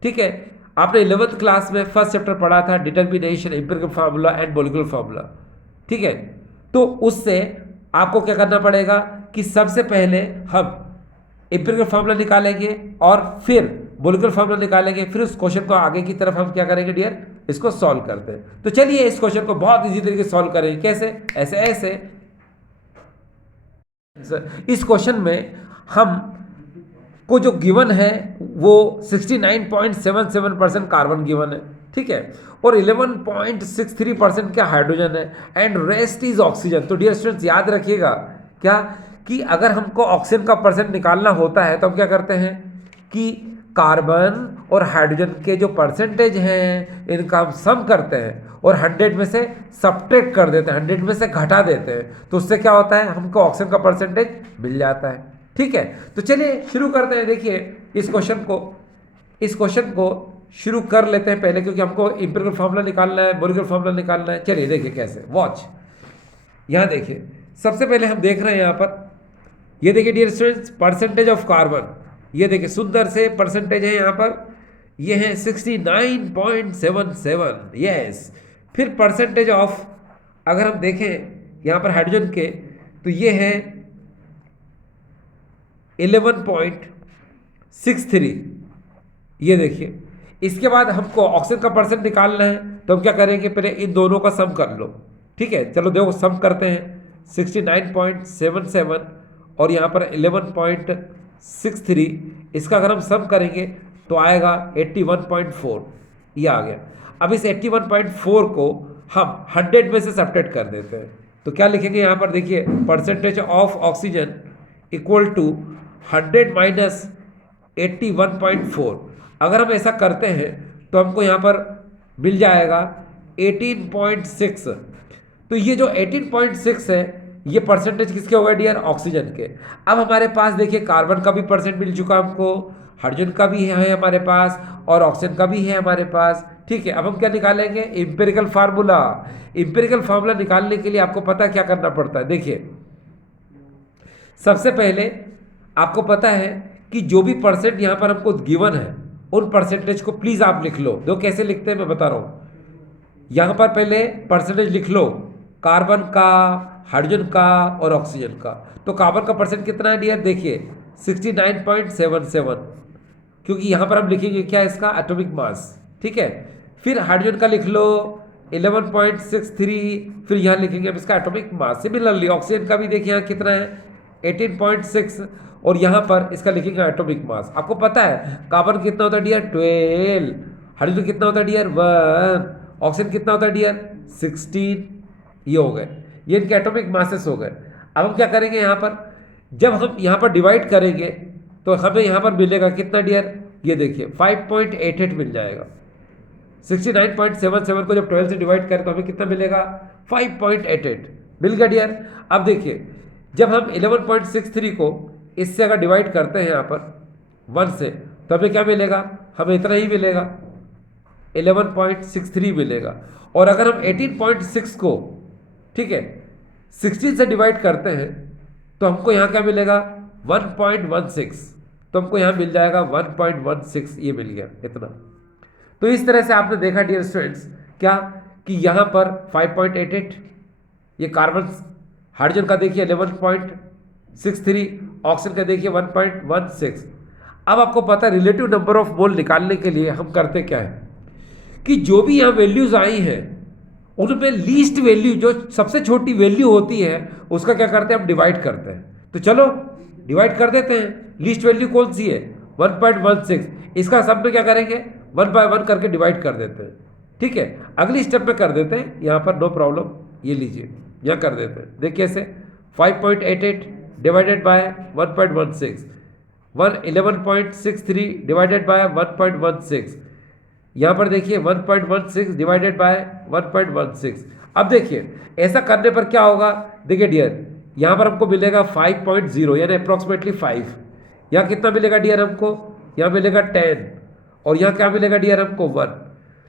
ठीक है। आपने 11th क्लास में फर्स्ट चैप्टर पढ़ा था determination, empirical formula and molecular formula, ठीक है। तो उससे आपको क्या करना पड़ेगा कि सबसे पहले हम इंपेरिकल फार्मूला निकालेंगे और फिर मोलिकुलर फार्मूला निकालेंगे, फिर उस क्वेश्चन को आगे की तरफ हम क्या करेंगे डियर, इसको सॉल्व करते हैं। तो चलिए इस क्वेश्चन को बहुत इजी तरीके से सॉल्व करेंगे। कैसे? ऐसे ऐसे इस क्वेश्चन में हम को जो गिवन है वो 69.77% कार्बन गिवन है, ठीक है, और 11.63% क्या हाइड्रोजन है एंड रेस्ट इज ऑक्सीजन। तो डियर स्टूडेंट्स याद रखिएगा क्या कि अगर हमको ऑक्सीजन का परसेंट निकालना होता है तो हम क्या करते हैं कि कार्बन और हाइड्रोजन के जो परसेंटेज हैं इनका हम सम करते हैं और 100 में से सब्ट्रैक्ट कर देते हैं, 100 में से घटा देते हैं, तो उससे क्या होता है, हमको ऑक्सीजन का परसेंटेज मिल जाता है, ठीक है। तो चलिए शुरू करते हैं। देखिए इस क्वेश्चन को शुरू कर लेते हैं पहले, क्योंकि हमको इंपेरिकल फार्मूला निकालना है, मोलिकुलर फार्मूला निकालना है। चलिए देखिए कैसे, वॉच। यहाँ देखिए, सबसे पहले हम देख रहे हैं यहाँ पर, ये देखिए dear students, percentage of carbon, ये देखिए सुंदर से परसेंटेज है यहाँ पर, ये है 69.77, यस। फिर परसेंटेज ऑफ, अगर हम देखें यहाँ पर हाइड्रोजन के, तो ये है 11.63, ये देखिए। इसके बाद हमको ऑक्सीजन का परसेंट निकालना है, तो हम क्या करेंगे, पहले इन दोनों का सम कर लो, ठीक है। चलो देखो सम करते हैं, 69.77 और यहाँ पर 11.63, इसका अगर हम सम करेंगे तो आएगा 81.4, ये आ गया। अब इस 81.4 को हम 100 में से सब्ट्रैक्ट कर देते हैं, तो क्या लिखेंगे यहाँ पर देखिए, percentage of oxygen equal to 100 minus 81.4। अगर हम ऐसा करते हैं तो हमको यहाँ पर मिल जाएगा 18.6। तो ये जो 18.6 है, ये परसेंटेज किसके हो गए डियर, ऑक्सीजन के। अब हमारे पास देखिए कार्बन का भी परसेंट मिल चुका हमको, हाइड्रोजन का भी है हमारे पास, और ऑक्सीजन का भी है हमारे पास, ठीक है। अब हम क्या निकालेंगे, इंपेरिकल फार्मूला। इंपेरिकल फार्मूला निकालने के लिए आपको पता क्या करना पड़ता है, देखिए सबसे पहले आपको पता है कि जो भी परसेंट यहाँ पर हमको गिवन है, उन परसेंटेज को प्लीज आप लिख लो। देखो कैसे लिखते हैं मैं बता रहा हूँ, यहाँ पर पहले परसेंटेज लिख लो, कार्बन का, हाइड्रोजन का और ऑक्सीजन का। तो कार्बन का परसेंट कितना है डियर, देखिए 69.77, क्योंकि यहाँ पर हम लिखेंगे क्या, इसका एटॉमिक मास, ठीक है। फिर हाइड्रोजन का लिख लो 11.63, फिर यहाँ लिखेंगे हम इसका एटॉमिक मास। सिमिलरली ऑक्सीजन का भी देखिए यहाँ कितना है 18.6, और यहाँ पर इसका लिखेंगे एटॉमिक मास। आपको पता है कार्बन कितना होता है डियर 12, हाइड्रोजन कितना होता है डियर 1, ऑक्सीजन कितना होता है डियर 16, ये हो गए, ये इनके एटॉमिक मासेस हो गए। अब हम क्या करेंगे यहाँ पर, जब हम यहाँ पर डिवाइड करेंगे तो हमें यहाँ पर मिलेगा कितना डियर, ये देखिए 5.88 मिल जाएगा। 69.77 को जब 12 से डिवाइड करें तो हमें कितना मिलेगा, 5.88 मिल गया डियर। अब देखिए जब हम 11.63 को इससे अगर डिवाइड करते हैं यहाँ पर 1 से, तो हमें क्या मिलेगा, हमें इतना ही मिलेगा, 11.63 मिलेगा। और अगर हम 18.6 को, ठीक है, 16 से डिवाइड करते हैं तो हमको यहाँ क्या मिलेगा 1.16, तो हमको यहाँ मिल जाएगा 1.16, ये मिल गया इतना। तो इस तरह से आपने देखा डियर स्टूडेंट्स क्या, कि यहाँ पर 5.88, ये कार्बन, हाइड्रोजन का देखिए 11.63, ऑक्सीजन का देखिए 1.16। अब आपको पता है रिलेटिव नंबर ऑफ मोल निकालने के लिए हम करते क्या है, कि जो भी यहाँ वैल्यूज आई हैं उनमें लीस्ट वैल्यू, जो सबसे छोटी वैल्यू होती है, उसका क्या करते हैं हम डिवाइड करते हैं। तो चलो डिवाइड कर देते हैं। लीस्ट वैल्यू कौन सी है 1.16, इसका सब में क्या करेंगे 1 बाय 1 करके डिवाइड कर देते हैं, ठीक है। अगली स्टेप में कर देते हैं, यहाँ पर नो प्रॉब्लम, ये लीजिए यहाँ कर देते हैं। देखिए ऐसे 5.88 डिवाइडेड बाय 1.16, 11.63 डिवाइडेड बाय 1.16, यहाँ पर देखिए 1.16 डिवाइडेड बाय 1.16। अब देखिए ऐसा करने पर क्या होगा, देखिए डियर यहाँ पर हमको मिलेगा 5.0 यानी अप्रॉक्सीमेटली 5। यहाँ कितना मिलेगा डियर हमको, यहाँ मिलेगा 10, और यहाँ क्या मिलेगा डियर हमको 1।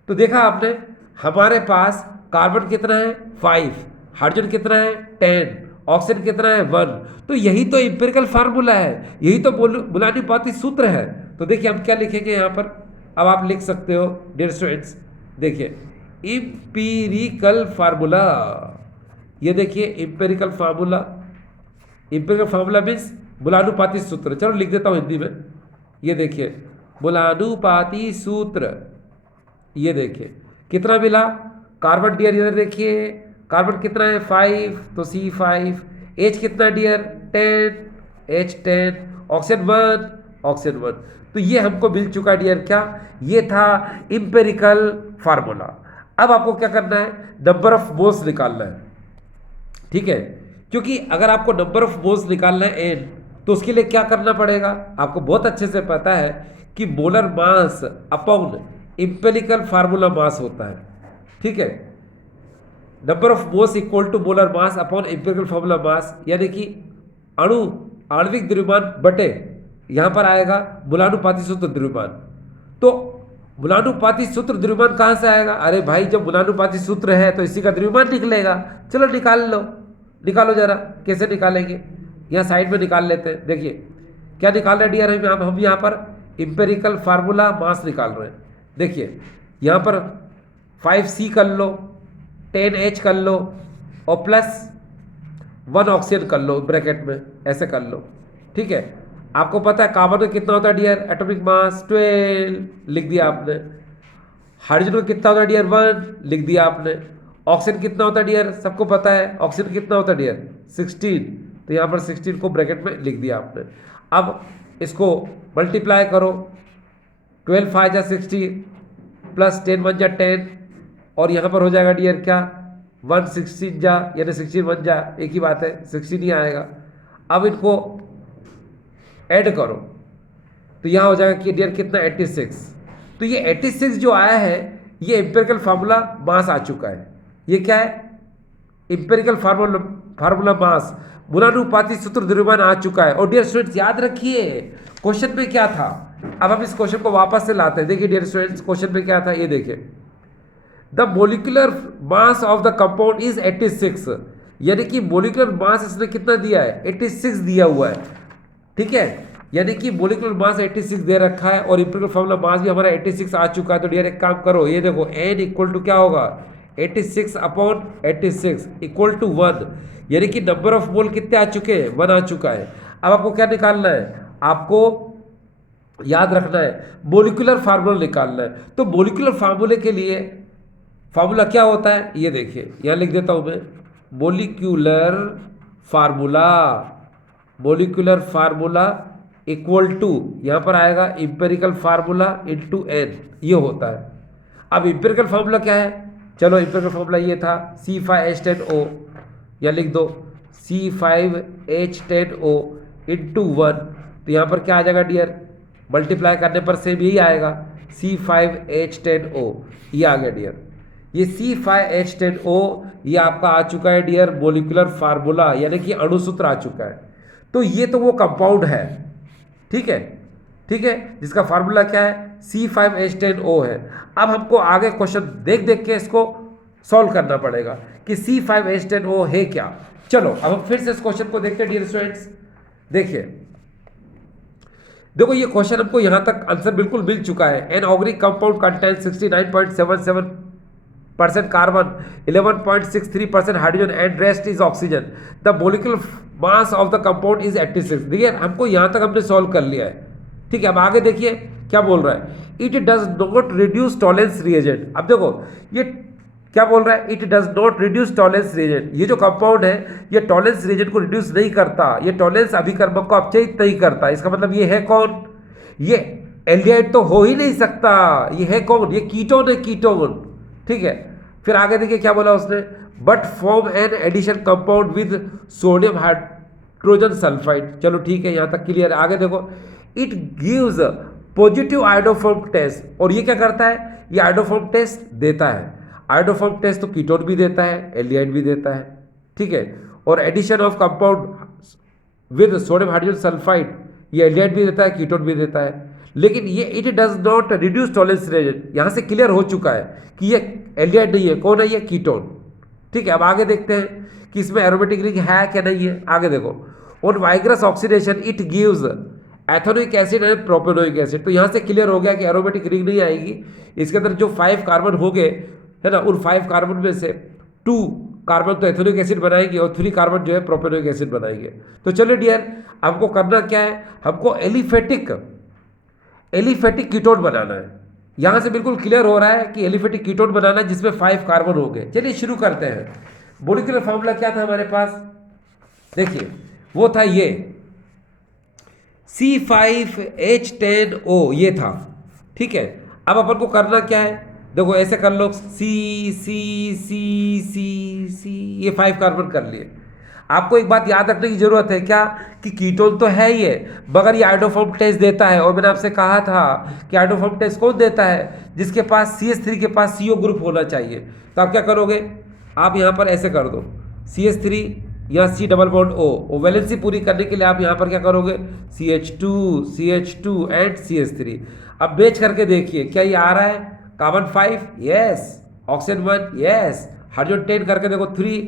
तो देखा आपने, हमारे पास कार्बन कितना है 5, हाइड्रोजन कितना है 10, ऑक्सीजन कितना है 1। तो यही तो इंपेरिकल फार्मूला है, यही तो बुलानी सूत्र है। तो देखिए हम क्या लिखेंगे यहाँ पर, अब आप लिख सकते हो डियर स्टूडेंट्स, देखिए इंपीरिकल फार्मूला, ये देखिए empirical formula. Empirical formula means बुलानुपाती सूत्र। चलो लिख देता हूँ हिंदी में, ये देखिए बुलानुपाती सूत्र। ये देखिए कितना मिला, कार्बन डियर इधर देखिए, कार्बन कितना है 5, तो C5, H कितना डियर 10, H10, ऑक्सीजन 1, ऑक्सीजन 1। तो ये हमको मिल चुका है डियर, क्या, ये था इंपेरिकल फार्मूला। अब आपको क्या करना है, नंबर ऑफ मोल्स निकालना है, ठीक है। क्योंकि अगर आपको नंबर ऑफ मोल्स निकालना है n, तो उसके लिए क्या करना पड़ेगा, आपको बहुत अच्छे से पता है कि molar mass upon empirical formula mass होता है, ठीक है। Number of moles equal to molar mass upon empirical formula mass, यानी कि अणु आणविक द्रव्यमान बटे यहाँ पर आएगा बुलानुपाती सूत्र द्रव्यमान। तो बुलानुपाती सूत्र द्रव्यमान कहाँ से आएगा, अरे भाई जब बुलानुपाती सूत्र है तो इसी का द्रव्यमान निकलेगा। चलो निकाल लो, निकालो जरा, कैसे निकालेंगे, यहाँ साइड में निकाल लेते हैं। देखिए क्या निकाल रहे डियर, हम यहाँ पर इम्पेरिकल फार्मूला मास निकाल रहे हैं। देखिए यहाँ पर 5C कर लो, 10H कर लो और प्लस 1 ऑक्सीजन कर लो ब्रैकेट में, ऐसे कर लो। ठीक है, आपको पता है कार्बन का कितना होता है डियर, एटॉमिक मास 12 लिख दिया आपने। हाइड्रोजन का कितना होता है डियर, 1 लिख दिया आपने। ऑक्सीजन कितना होता है डियर, सबको पता है। ऑक्सीजन कितना होता है डियर, 16, तो यहाँ पर 16 को ब्रैकेट में लिख दिया आपने। अब इसको मल्टीप्लाई करो, 12 5 जा 60 प्लस 10 1 जा 10, और यहाँ पर हो जाएगा डियर क्या, 1 16 जा, यानी 16 1 जा, एक ही बात है, 16 ही आएगा। अब इनको ऐड करो तो यहाँ हो जाएगा कि डियर कितना, 86। तो ये 86 जो आया है ये एम्पिरिकल फार्मूला मास आ चुका है। ये क्या है, एम्पिरिकल फार्मूला मास, गुणानुपाती सूत्र द्रव्यमान आ चुका है। और डियर स्टूडेंट्स याद रखिए क्वेश्चन में क्या था। अब हम इस क्वेश्चन को वापस से लाते हैं। देखिए डियर स्टूडेंट्स क्वेश्चन में क्या था, ये देखिए, the molecular mass of the compound is 86, यानी कि मोलिकुलर मास इसने कितना दिया है, 86 दिया हुआ है। ठीक है, यानी कि मोलिकुलर मास 86 दे रखा है और एम्पिरिकल फार्मूला मास भी हमारा 86 आ चुका है। तो डियर एक काम करो, ये देखो n इक्वल टू क्या होगा, 86 अपॉन 86 इक्वल टू 1, यानी कि नंबर ऑफ मोल कितने आ चुके हैं, 1 आ चुका है। अब आपको क्या निकालना है, आपको याद रखना है मोलिकुलर फार्मूला निकालना है। तो मोलिकुलर फार्मूले के लिए फार्मूला क्या होता है, ये देखिए यहाँ लिख देता हूँ मैं, मोलिकुलर फार्मूला इक्वल टू, यहाँ पर आएगा इम्पेरिकल फार्मूला इंटू n, ये होता है। अब इम्पेरिकल फार्मूला क्या है, चलो इम्पेरिकल फार्मूला ये था C5H10O, या लिख दो C5H10O इंटू 1, तो यहाँ पर क्या आ जाएगा डियर, मल्टीप्लाई करने पर सेम यही आएगा, C5H10O, ये आ गया डियर। ये C5H10O ये आपका आ चुका है डियर मोलिकुलर फार्मूला, यानी कि अणुसूत्र आ चुका है। तो ये तो वो कंपाउंड है, ठीक है, जिसका फार्मूला क्या है, C5H10O है। अब हमको आगे क्वेश्चन देख देख के इसको सॉल्व करना पड़ेगा कि C5H10O है क्या। चलो अब हम फिर से इस क्वेश्चन को देखते हैं डियर स्टूडेंट्स। देखिए देखो ये क्वेश्चन हमको यहां तक आंसर बिल्कुल मिल चुका है। An organic compound contains 69.77% carbon, 11.63% hydrogen and rest is oxygen. The molecular mass of the compound is 86। देखिए हमको यहां तक हमने सॉल्व कर लिया है, ठीक है। अब आगे देखिए क्या बोल रहा है, it does not reduce Tollens reagent. अब देखो ये क्या बोल रहा है, it does not reduce Tollens reagent. ये जो कंपाउंड है ये टॉलेंस रिएजेंट को रिड्यूस नहीं करता, ये टॉलेंस अभिकर्मक को अपचयित नहीं करता। इसका मतलब ये है कौन, ये एल्डिहाइड तो हो ही नहीं सकता, ये है कौन, ये कीटोन है, कीटोन, ठीक है। फिर आगे देखिए क्या बोला उसने, but form an addition compound with sodium hydrogen sulphide. चलो ठीक है, यहां तक क्लियर है। आगे देखो, it gives positive iodoform test. और ये क्या करता है, ये आयोडोफॉर्म टेस्ट देता है। आयोडोफॉर्म टेस्ट तो कीटोन भी देता है, एल्डिहाइड भी देता है, ठीक है। और addition of compound with sodium hydrogen sulphide, ये एल्डिहाइड भी देता है, कीटोन भी देता है। लेकिन ये it does not reduce Tollens reagent, यहां से क्लियर हो चुका है कि ये एल्डिहाइड नहीं है, कौन है, ये कीटोन, ठीक है। अब आगे देखते हैं कि इसमें एरोमेटिक रिंग है क्या नहीं है। आगे देखो, on vigorous oxidation it gives ethanoic acid and propanoic acid. तो यहां से क्लियर हो गया कि एरोमेटिक रिंग नहीं आएगी। इसके अंदर जो 5 कार्बन हो गए है ना, उन 5 कार्बन में से 2 कार्बन तो एथेनोइक एसिड बनाएंगे और 3 कार्बन जो है प्रोपेनोइक एसिड बनाएंगे। तो चलो डियर हमको करना क्या है, हमको एलिफेटिक कीटोन बनाना है। यहां से बिल्कुल क्लियर हो रहा है कि एलिफेटिक कीटोन बनाना है जिसमें 5 कार्बन हो गए। चलिए शुरू करते हैं। मोलिकुलर फॉर्मूला क्या था हमारे पास, देखिए वो था ये C5H10O, ये था, ठीक है। अब अपन को करना क्या है, देखो ऐसे कर लो, C, ये 5 कार्बन कर लिए। आपको एक बात याद रखने की जरूरत है क्या, कि कीटोन तो है ये, मगर ये आयोडोफॉर्म टेस्ट देता है। और मैंने आपसे कहा था कि आयोडोफॉर्म टेस्ट कौन देता है, जिसके पास CH3 के पास CO ग्रुप होना चाहिए। तो आप क्या करोगे, आप यहाँ पर ऐसे कर दो, CH3 यहाँ C double bond O, valency पूरी करने के लिए आप यहाँ पर क्या करोगे, CH2 एंड CH3। अब बेच करके देखिए क्या ये आ रहा है, carbon 5 yes, oxygen 1 yes, hydrogen 10 करके देखो 3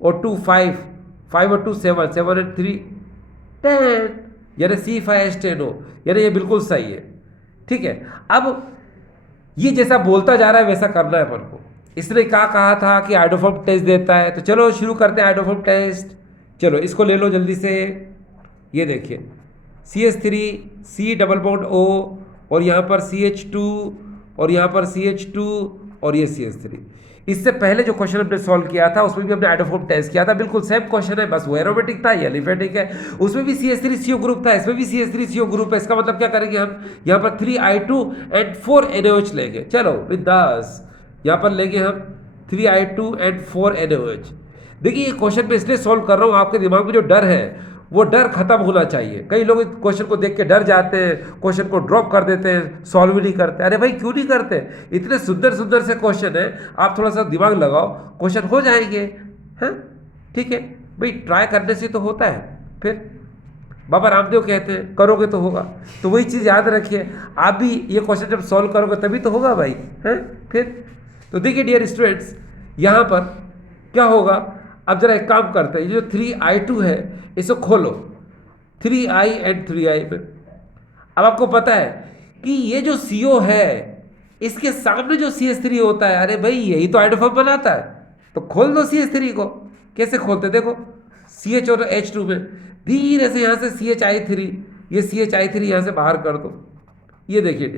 और 2 5, 5 और 2 7, 7 और 3 10, यानी C5H10O, यानी ये बिल्कुल सही है। ठीक है, अब ये जैसा बोलता जा रहा है वैसा करना है अपन को। इसने क्या कहा था कि आइडोफॉर्म टेस्ट देता है, तो चलो शुरू करते हैं आइडोफॉर्म टेस्ट। चलो इसको ले लो जल्दी से। ये देखिए CH3 C double bond O, और यहाँ पर CH2, और यहाँ पर CH2, और ये CH3। इससे पहले जो क्वेश्चन हमने सॉल्व किया था उसमें भी हमने आइडोफॉर्म टेस्ट किया था, बिल्कुल सेम क्वेश्चन है, बस वो एरोमेटिक था, ये एलिफेटिक है। उसमें भी CH3CO ग्रुप था, इसमें भी CH3CO ग्रुप है। इसका मतलब क्या करेंगे हम, यहाँ पर 3I2 एंड 4NaOH लेंगे। चलो बिंदास, यहाँ पर लेंगे हम 3I2 एंड 4NaOH। देखिए ये क्वेश्चन मैं इसलिए सॉल्व कर रहा हूँ, आपके दिमाग में जो डर है वो डर खत्म होना चाहिए। कई लोग क्वेश्चन को देख के डर जाते हैं, क्वेश्चन को ड्रॉप कर देते हैं, सॉल्व ही नहीं करते। अरे भाई क्यों नहीं करते, इतने सुंदर सुंदर से क्वेश्चन है, आप थोड़ा सा दिमाग लगाओ, क्वेश्चन हो जाएंगे। हैं, ठीक है भाई, ट्राई करने से तो होता है। फिर बाबा रामदेव कहते हैं करोगे तो होगा, तो वही चीज़ याद रखिए, आप भी ये क्वेश्चन जब सॉल्व करोगे तभी तो होगा भाई। हैं, फिर तो देखिए डियर स्टूडेंट्स, यहाँ पर क्या होगा, अब जरा एक काम करते हैं, ये जो 3I2 है इसको खोलो 3I एंड 3I में। अब आपको पता है कि ये जो CO है इसके सामने जो CH3 होता है, अरे भाई यही तो आइडोफॉर्म बनाता है, तो खोल दो CH3 को। कैसे खोलते, देखो CH और H2 में धीरे से यहाँ से CHI3, ये CHI3 यहाँ से बाहर कर दो। ये देखिए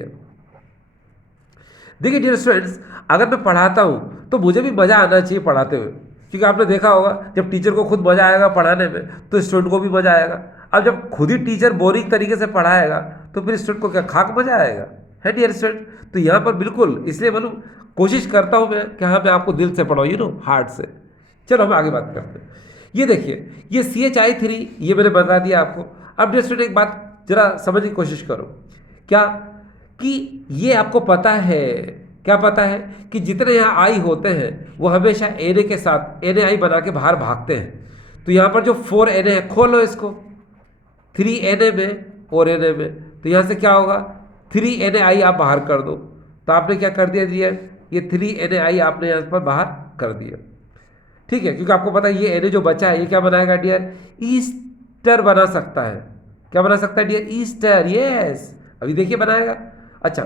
डियर स्टूडेंट्स, अगर मैं पढ़ाता हूँ तो मुझे भी मज़ा आना चाहिए पढ़ाते हुए, क्योंकि आपने देखा होगा जब टीचर को खुद मज़ा आएगा पढ़ाने में तो स्टूडेंट को भी मज़ा आएगा। अब जब खुद ही टीचर बोरिंग तरीके से पढ़ाएगा तो फिर स्टूडेंट को क्या खाक मज़ा आएगा, है डियर स्टूडेंट। तो यहाँ पर बिल्कुल इसलिए मतलब कोशिश करता हूँ मैं कि हाँ मैं आपको दिल से पढ़ाऊँ, हार्ट से। चलो हम आगे बात करते हैं। ये देखिए ये CHI3 ये मैंने बता दिया आपको। अब डियर स्टूडेंट एक बात जरा समझने की कोशिश करो, क्या कि ये आपको पता है, क्या पता है कि जितने यहाँ आई होते हैं वो हमेशा Na के साथ NaI बना के बाहर भागते हैं। तो यहाँ पर जो 4Na है, खोलो इसको 3Na में और Na में, तो यहाँ से क्या होगा 3NaI आप बाहर कर दो। तो आपने क्या कर दिया ये 3NaI आपने यहाँ पर बाहर कर दिया। ठीक है, क्योंकि आपको पता है ये Na जो बचा है ये क्या बनाएगा डियर, ईस्टर बना सकता है। क्या बना सकता है डियर, ईस्टर। यस, अभी देखिए बनाएगा। अच्छा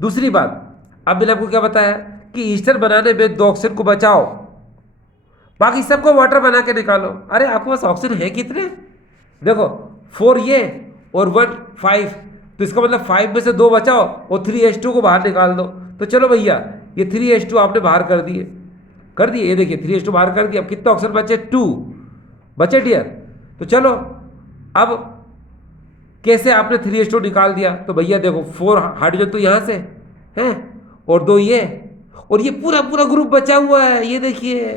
दूसरी बात, अब मैंने आपको क्या बताया कि ईस्टर बनाने में 2 ऑक्सीजन को बचाओ, बाकी सबको वाटर बना के निकालो। अरे आपके पास ऑक्सीजन है कितने, देखो 4 ये और 1 5, तो इसका मतलब 5 में से 2 बचाओ और 3H2 को बाहर निकाल दो। तो चलो भैया ये 3H2 आपने बाहर कर दिए, ये देखिए 3H2 बाहर कर दिया। अब कितना ऑक्सीजन बचे, 2 बचे डियर। तो चलो अब कैसे आपने 3H2 निकाल दिया, तो भैया देखो 4 हाइड्रोजन तो यहाँ से हैं और 2 ये, और ये पूरा पूरा ग्रुप बचा हुआ है, ये देखिए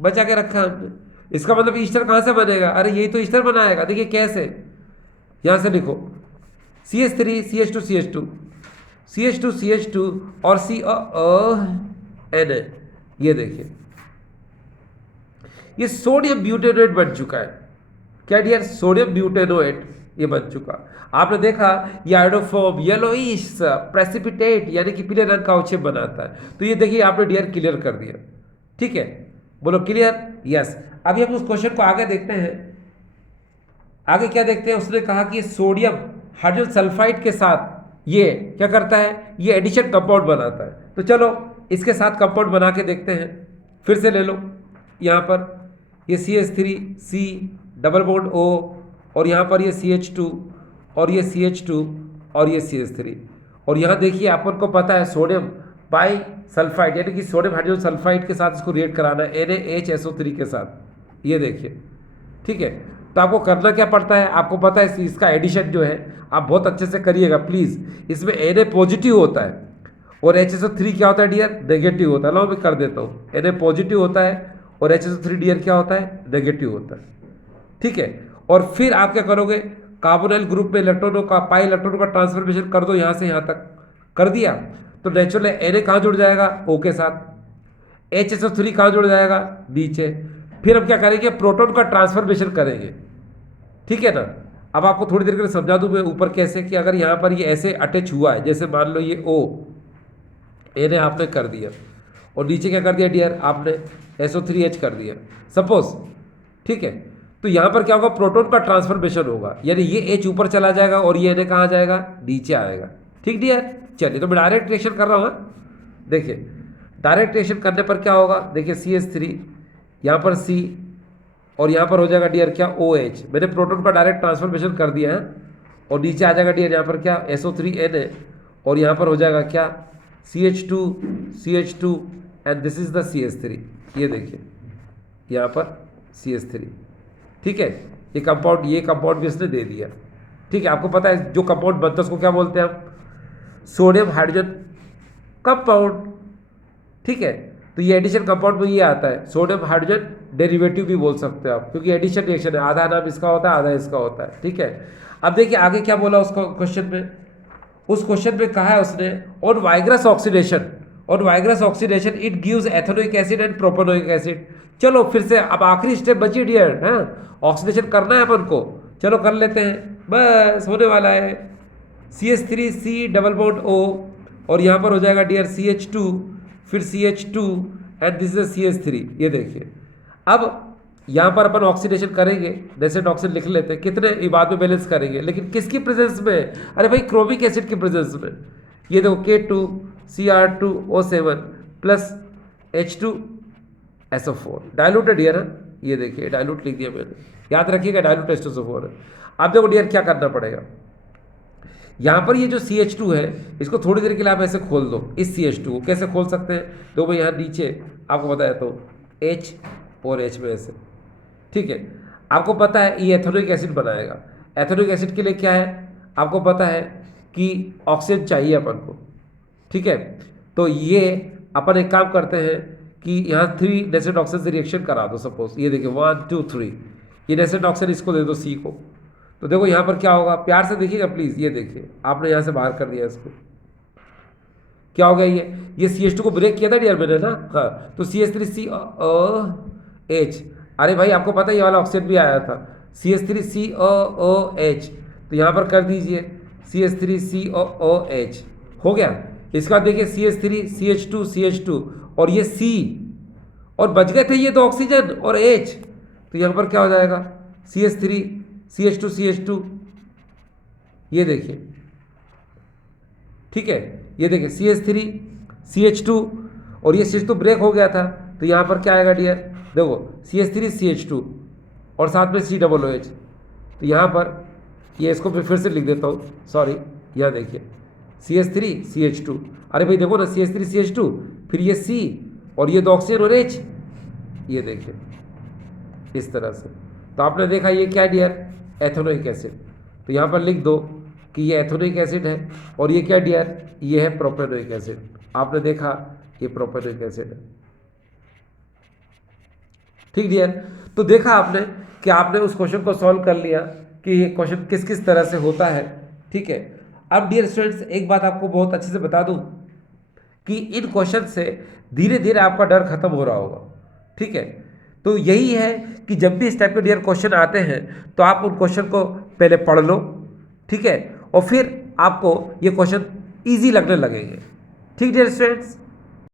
बचा के रखा है हमने। इसका मतलब ईस्टर कहाँ से बनेगा, अरे यही तो ईस्टर बनाएगा। देखिए कैसे, यहाँ से लिखो CH3 CH2 CH2 CH2 CH2 और Na, ये देखिए ये सोडियम ब्यूटेनोएट बन चुका है। क्या डियर, सोडियम ब्यूटेनोएट ये बन चुका। आपने देखा ये आइडोफॉर्म येलोइश प्रेसिपिटेट यानी कि पीले रंग का अवक्षेप बनाता है। तो ये देखिए आपने डियर क्लियर कर दिया। ठीक है, बोलो क्लियर, यस। अभी हम उस क्वेश्चन को आगे देखते हैं। आगे क्या देखते हैं, उसने कहा कि सोडियम हाइड्रोजन सल्फाइड के साथ ये क्या करता है, ये एडिशन कंपाउंड बनाता है। तो चलो इसके साथ कंपाउंड बना के देखते हैं। फिर से ले लो, यहाँ पर ये CH3 C double bond O, और यहाँ पर ये CH2 और ये CH2 और ये CH3, और यहाँ देखिए अपन को पता है सोडियम बाई सल्फाइड यानी कि सोडियम हाइड्रोजन सल्फाइड के साथ इसको रिएक्ट कराना है NaHSO3 के साथ। ये देखिए, ठीक है। तो आपको करना क्या पड़ता है, आपको पता है इसका एडिशन जो है आप बहुत अच्छे से करिएगा प्लीज़। इसमें Na पॉजिटिव होता है और HSO3 क्या होता है डियर, नेगेटिव होता है। लो मैं कर देता हूँ, Na पॉजिटिव होता है और HSO3 डियर क्या होता है, नेगेटिव होता है। ठीक है, और फिर आप क्या करोगे, कार्बोनाइल ग्रुप में इलेक्ट्रॉनों का पाई इलेक्ट्रॉनों का ट्रांसफॉर्मेशन कर दो, यहाँ से यहाँ तक कर दिया तो नेचुरल Na कहाँ जुड़ जाएगा, O के साथ। HSO3 कहाँ जुड़ जाएगा, नीचे। फिर हम क्या करेंगे, प्रोटॉन का ट्रांसफॉर्मेशन करेंगे। ठीक है ना। अब आपको थोड़ी देर के लिए समझा दूं मैं ऊपर कैसे, कि अगर यहाँ पर ये ऐसे अटैच हुआ है, जैसे मान लो ये O Na आपने कर दिया और नीचे क्या कर दिया डियर, आपने SO3H कर दिया सपोज। ठीक है, तो यहाँ पर क्या होगा, प्रोटॉन का ट्रांसफॉर्मेशन होगा, यानी ये H ऊपर चला जाएगा और ये N कहाँ जाएगा, नीचे आएगा। ठीक डियर, चलिए तो मैं डायरेक्ट रिएक्शन कर रहा हूँ। देखिए डायरेक्ट रिएक्शन करने पर क्या होगा, देखिए CH3 यहाँ पर C और यहाँ पर हो जाएगा डियर क्या, OH। मैंने प्रोटॉन का डायरेक्ट ट्रांसफॉर्मेशन कर दिया है और नीचे आ जाएगा डियर यहाँ पर क्या, SO3 Na और यहाँ पर हो जाएगा क्या, CH2 and this is the CH3। ये देखिए यहाँ पर CH3। ठीक है, ये कंपाउंड भी इसने दे दिया। ठीक है, आपको पता है जो कंपाउंड बनता है उसको क्या बोलते हैं हम, सोडियम हाइड्रोजन कंपाउंड। ठीक है, तो ये एडिशन कंपाउंड में ये आता है, सोडियम हाइड्रोजन डेरिवेटिव भी बोल सकते हो आप, क्योंकि एडिशन रिएक्शन है, आधा नाम इसका होता है आधा इसका होता है। ठीक है, अब देखिए आगे क्या बोला उसको क्वेश्चन में, उस क्वेश्चन में कहा है उसने on vigorous oxidation it gives ethanoic acid and propanoic acid. चलो फिर से अब आखिरी स्टेप बची डियर, हाँ ऑक्सीडेशन करना है अपन को, चलो कर लेते हैं, बस होने वाला है। CH3C डबल बॉन्ड O और यहाँ पर हो जाएगा डियर CH2 फिर CH2 and this is CH3। ये देखिए अब यहाँ पर अपन ऑक्सीडेशन करेंगे, नेसेंट ऑक्सीजन लिख लेते हैं, कितने बाद में बैलेंस करेंगे, लेकिन किसकी प्रेजेंस में, अरे भाई क्रोमिक एसिड की प्रेजेंस में। ये देखो K2Cr2O7 plus H2SO4 diluted dear है। ये देखिए डायलूट लिख दिया मैंने, याद रखिएगा डायलूट H2SO4 है। अब देखो डियर क्या करना पड़ेगा, यहाँ पर ये जो CH2 है इसको थोड़ी देर के लिए आप ऐसे खोल दो, इस CH2 को कैसे खोल सकते हैं, देखो भाई यहाँ नीचे आपको बताया तो H और H में ऐसे। ठीक है, आपको पता है ये एथेनोइक एसिड बनाएगा, एथेनोइक एसिड के लिए क्या है आपको पता है कि ऑक्सीजन चाहिए अपन को। ठीक है, तो ये अपन एक काम करते हैं कि यहाँ 3 नेसेंट ऑक्सीजन से रिएक्शन करा दो, सपोज ये देखिए 1 2 3, ये नेसेंट ऑक्सीजन इसको दे दो C को, तो देखो यहाँ पर क्या होगा, प्यार से देखिएगा प्लीज। ये देखिए आपने यहाँ से बाहर कर दिया इसको, क्या हो गया, ये CH2 को ब्रेक किया था डियर मैंने ना, हाँ तो CH3COOH। अरे भाई आपको पता है ये वाला ऑक्सीजन भी आया था, CH3COOH, तो यहाँ पर कर दीजिए CH3COOH, हो गया। इसका देखिए CH3CH2 और ये C और बच गए थे ये दो ऑक्सीजन और H, तो यहाँ पर क्या हो जाएगा CH2 ये देखिए। ठीक है, ये देखिए CH2 और ये CH2 ब्रेक हो गया था, तो यहाँ पर क्या आएगा डियर, देखो CH3CH2 और साथ में COOH, तो यहाँ पर ये इसको फिर से लिख देता हूँ, सॉरी, यहाँ देखिए CH3CH2, अरे भाई देखो ना CH3CH2 फिर ये C और ये दो ऑक्सीजन और H, ये देखिए इस तरह से। तो आपने देखा ये क्या डियर, एथेनोइक एसिड, तो यहाँ पर लिख दो कि ये एथेनोइक एसिड है और ये क्या डियर, ये है प्रोपेनोइक एसिड। आपने देखा ये प्रोपेनोइक एसिड है। ठीक डियर, तो देखा आपने कि आपने उस क्वेश्चन को सॉल्व कर लिया कि ये क्वेश्चन किस किस तरह से होता है। ठीक है, अब डियर स्टूडेंट्स एक बात आपको बहुत अच्छे से बता दूं कि इन क्वेश्चन से धीरे धीरे आपका डर खत्म हो रहा होगा। ठीक है, तो यही है कि जब भी इस टाइप के डियर क्वेश्चन आते हैं तो आप उन क्वेश्चन को पहले पढ़ लो, ठीक है, और फिर आपको ये क्वेश्चन ईजी लगने लगेंगे। ठीक डियर स्टूडेंट्स।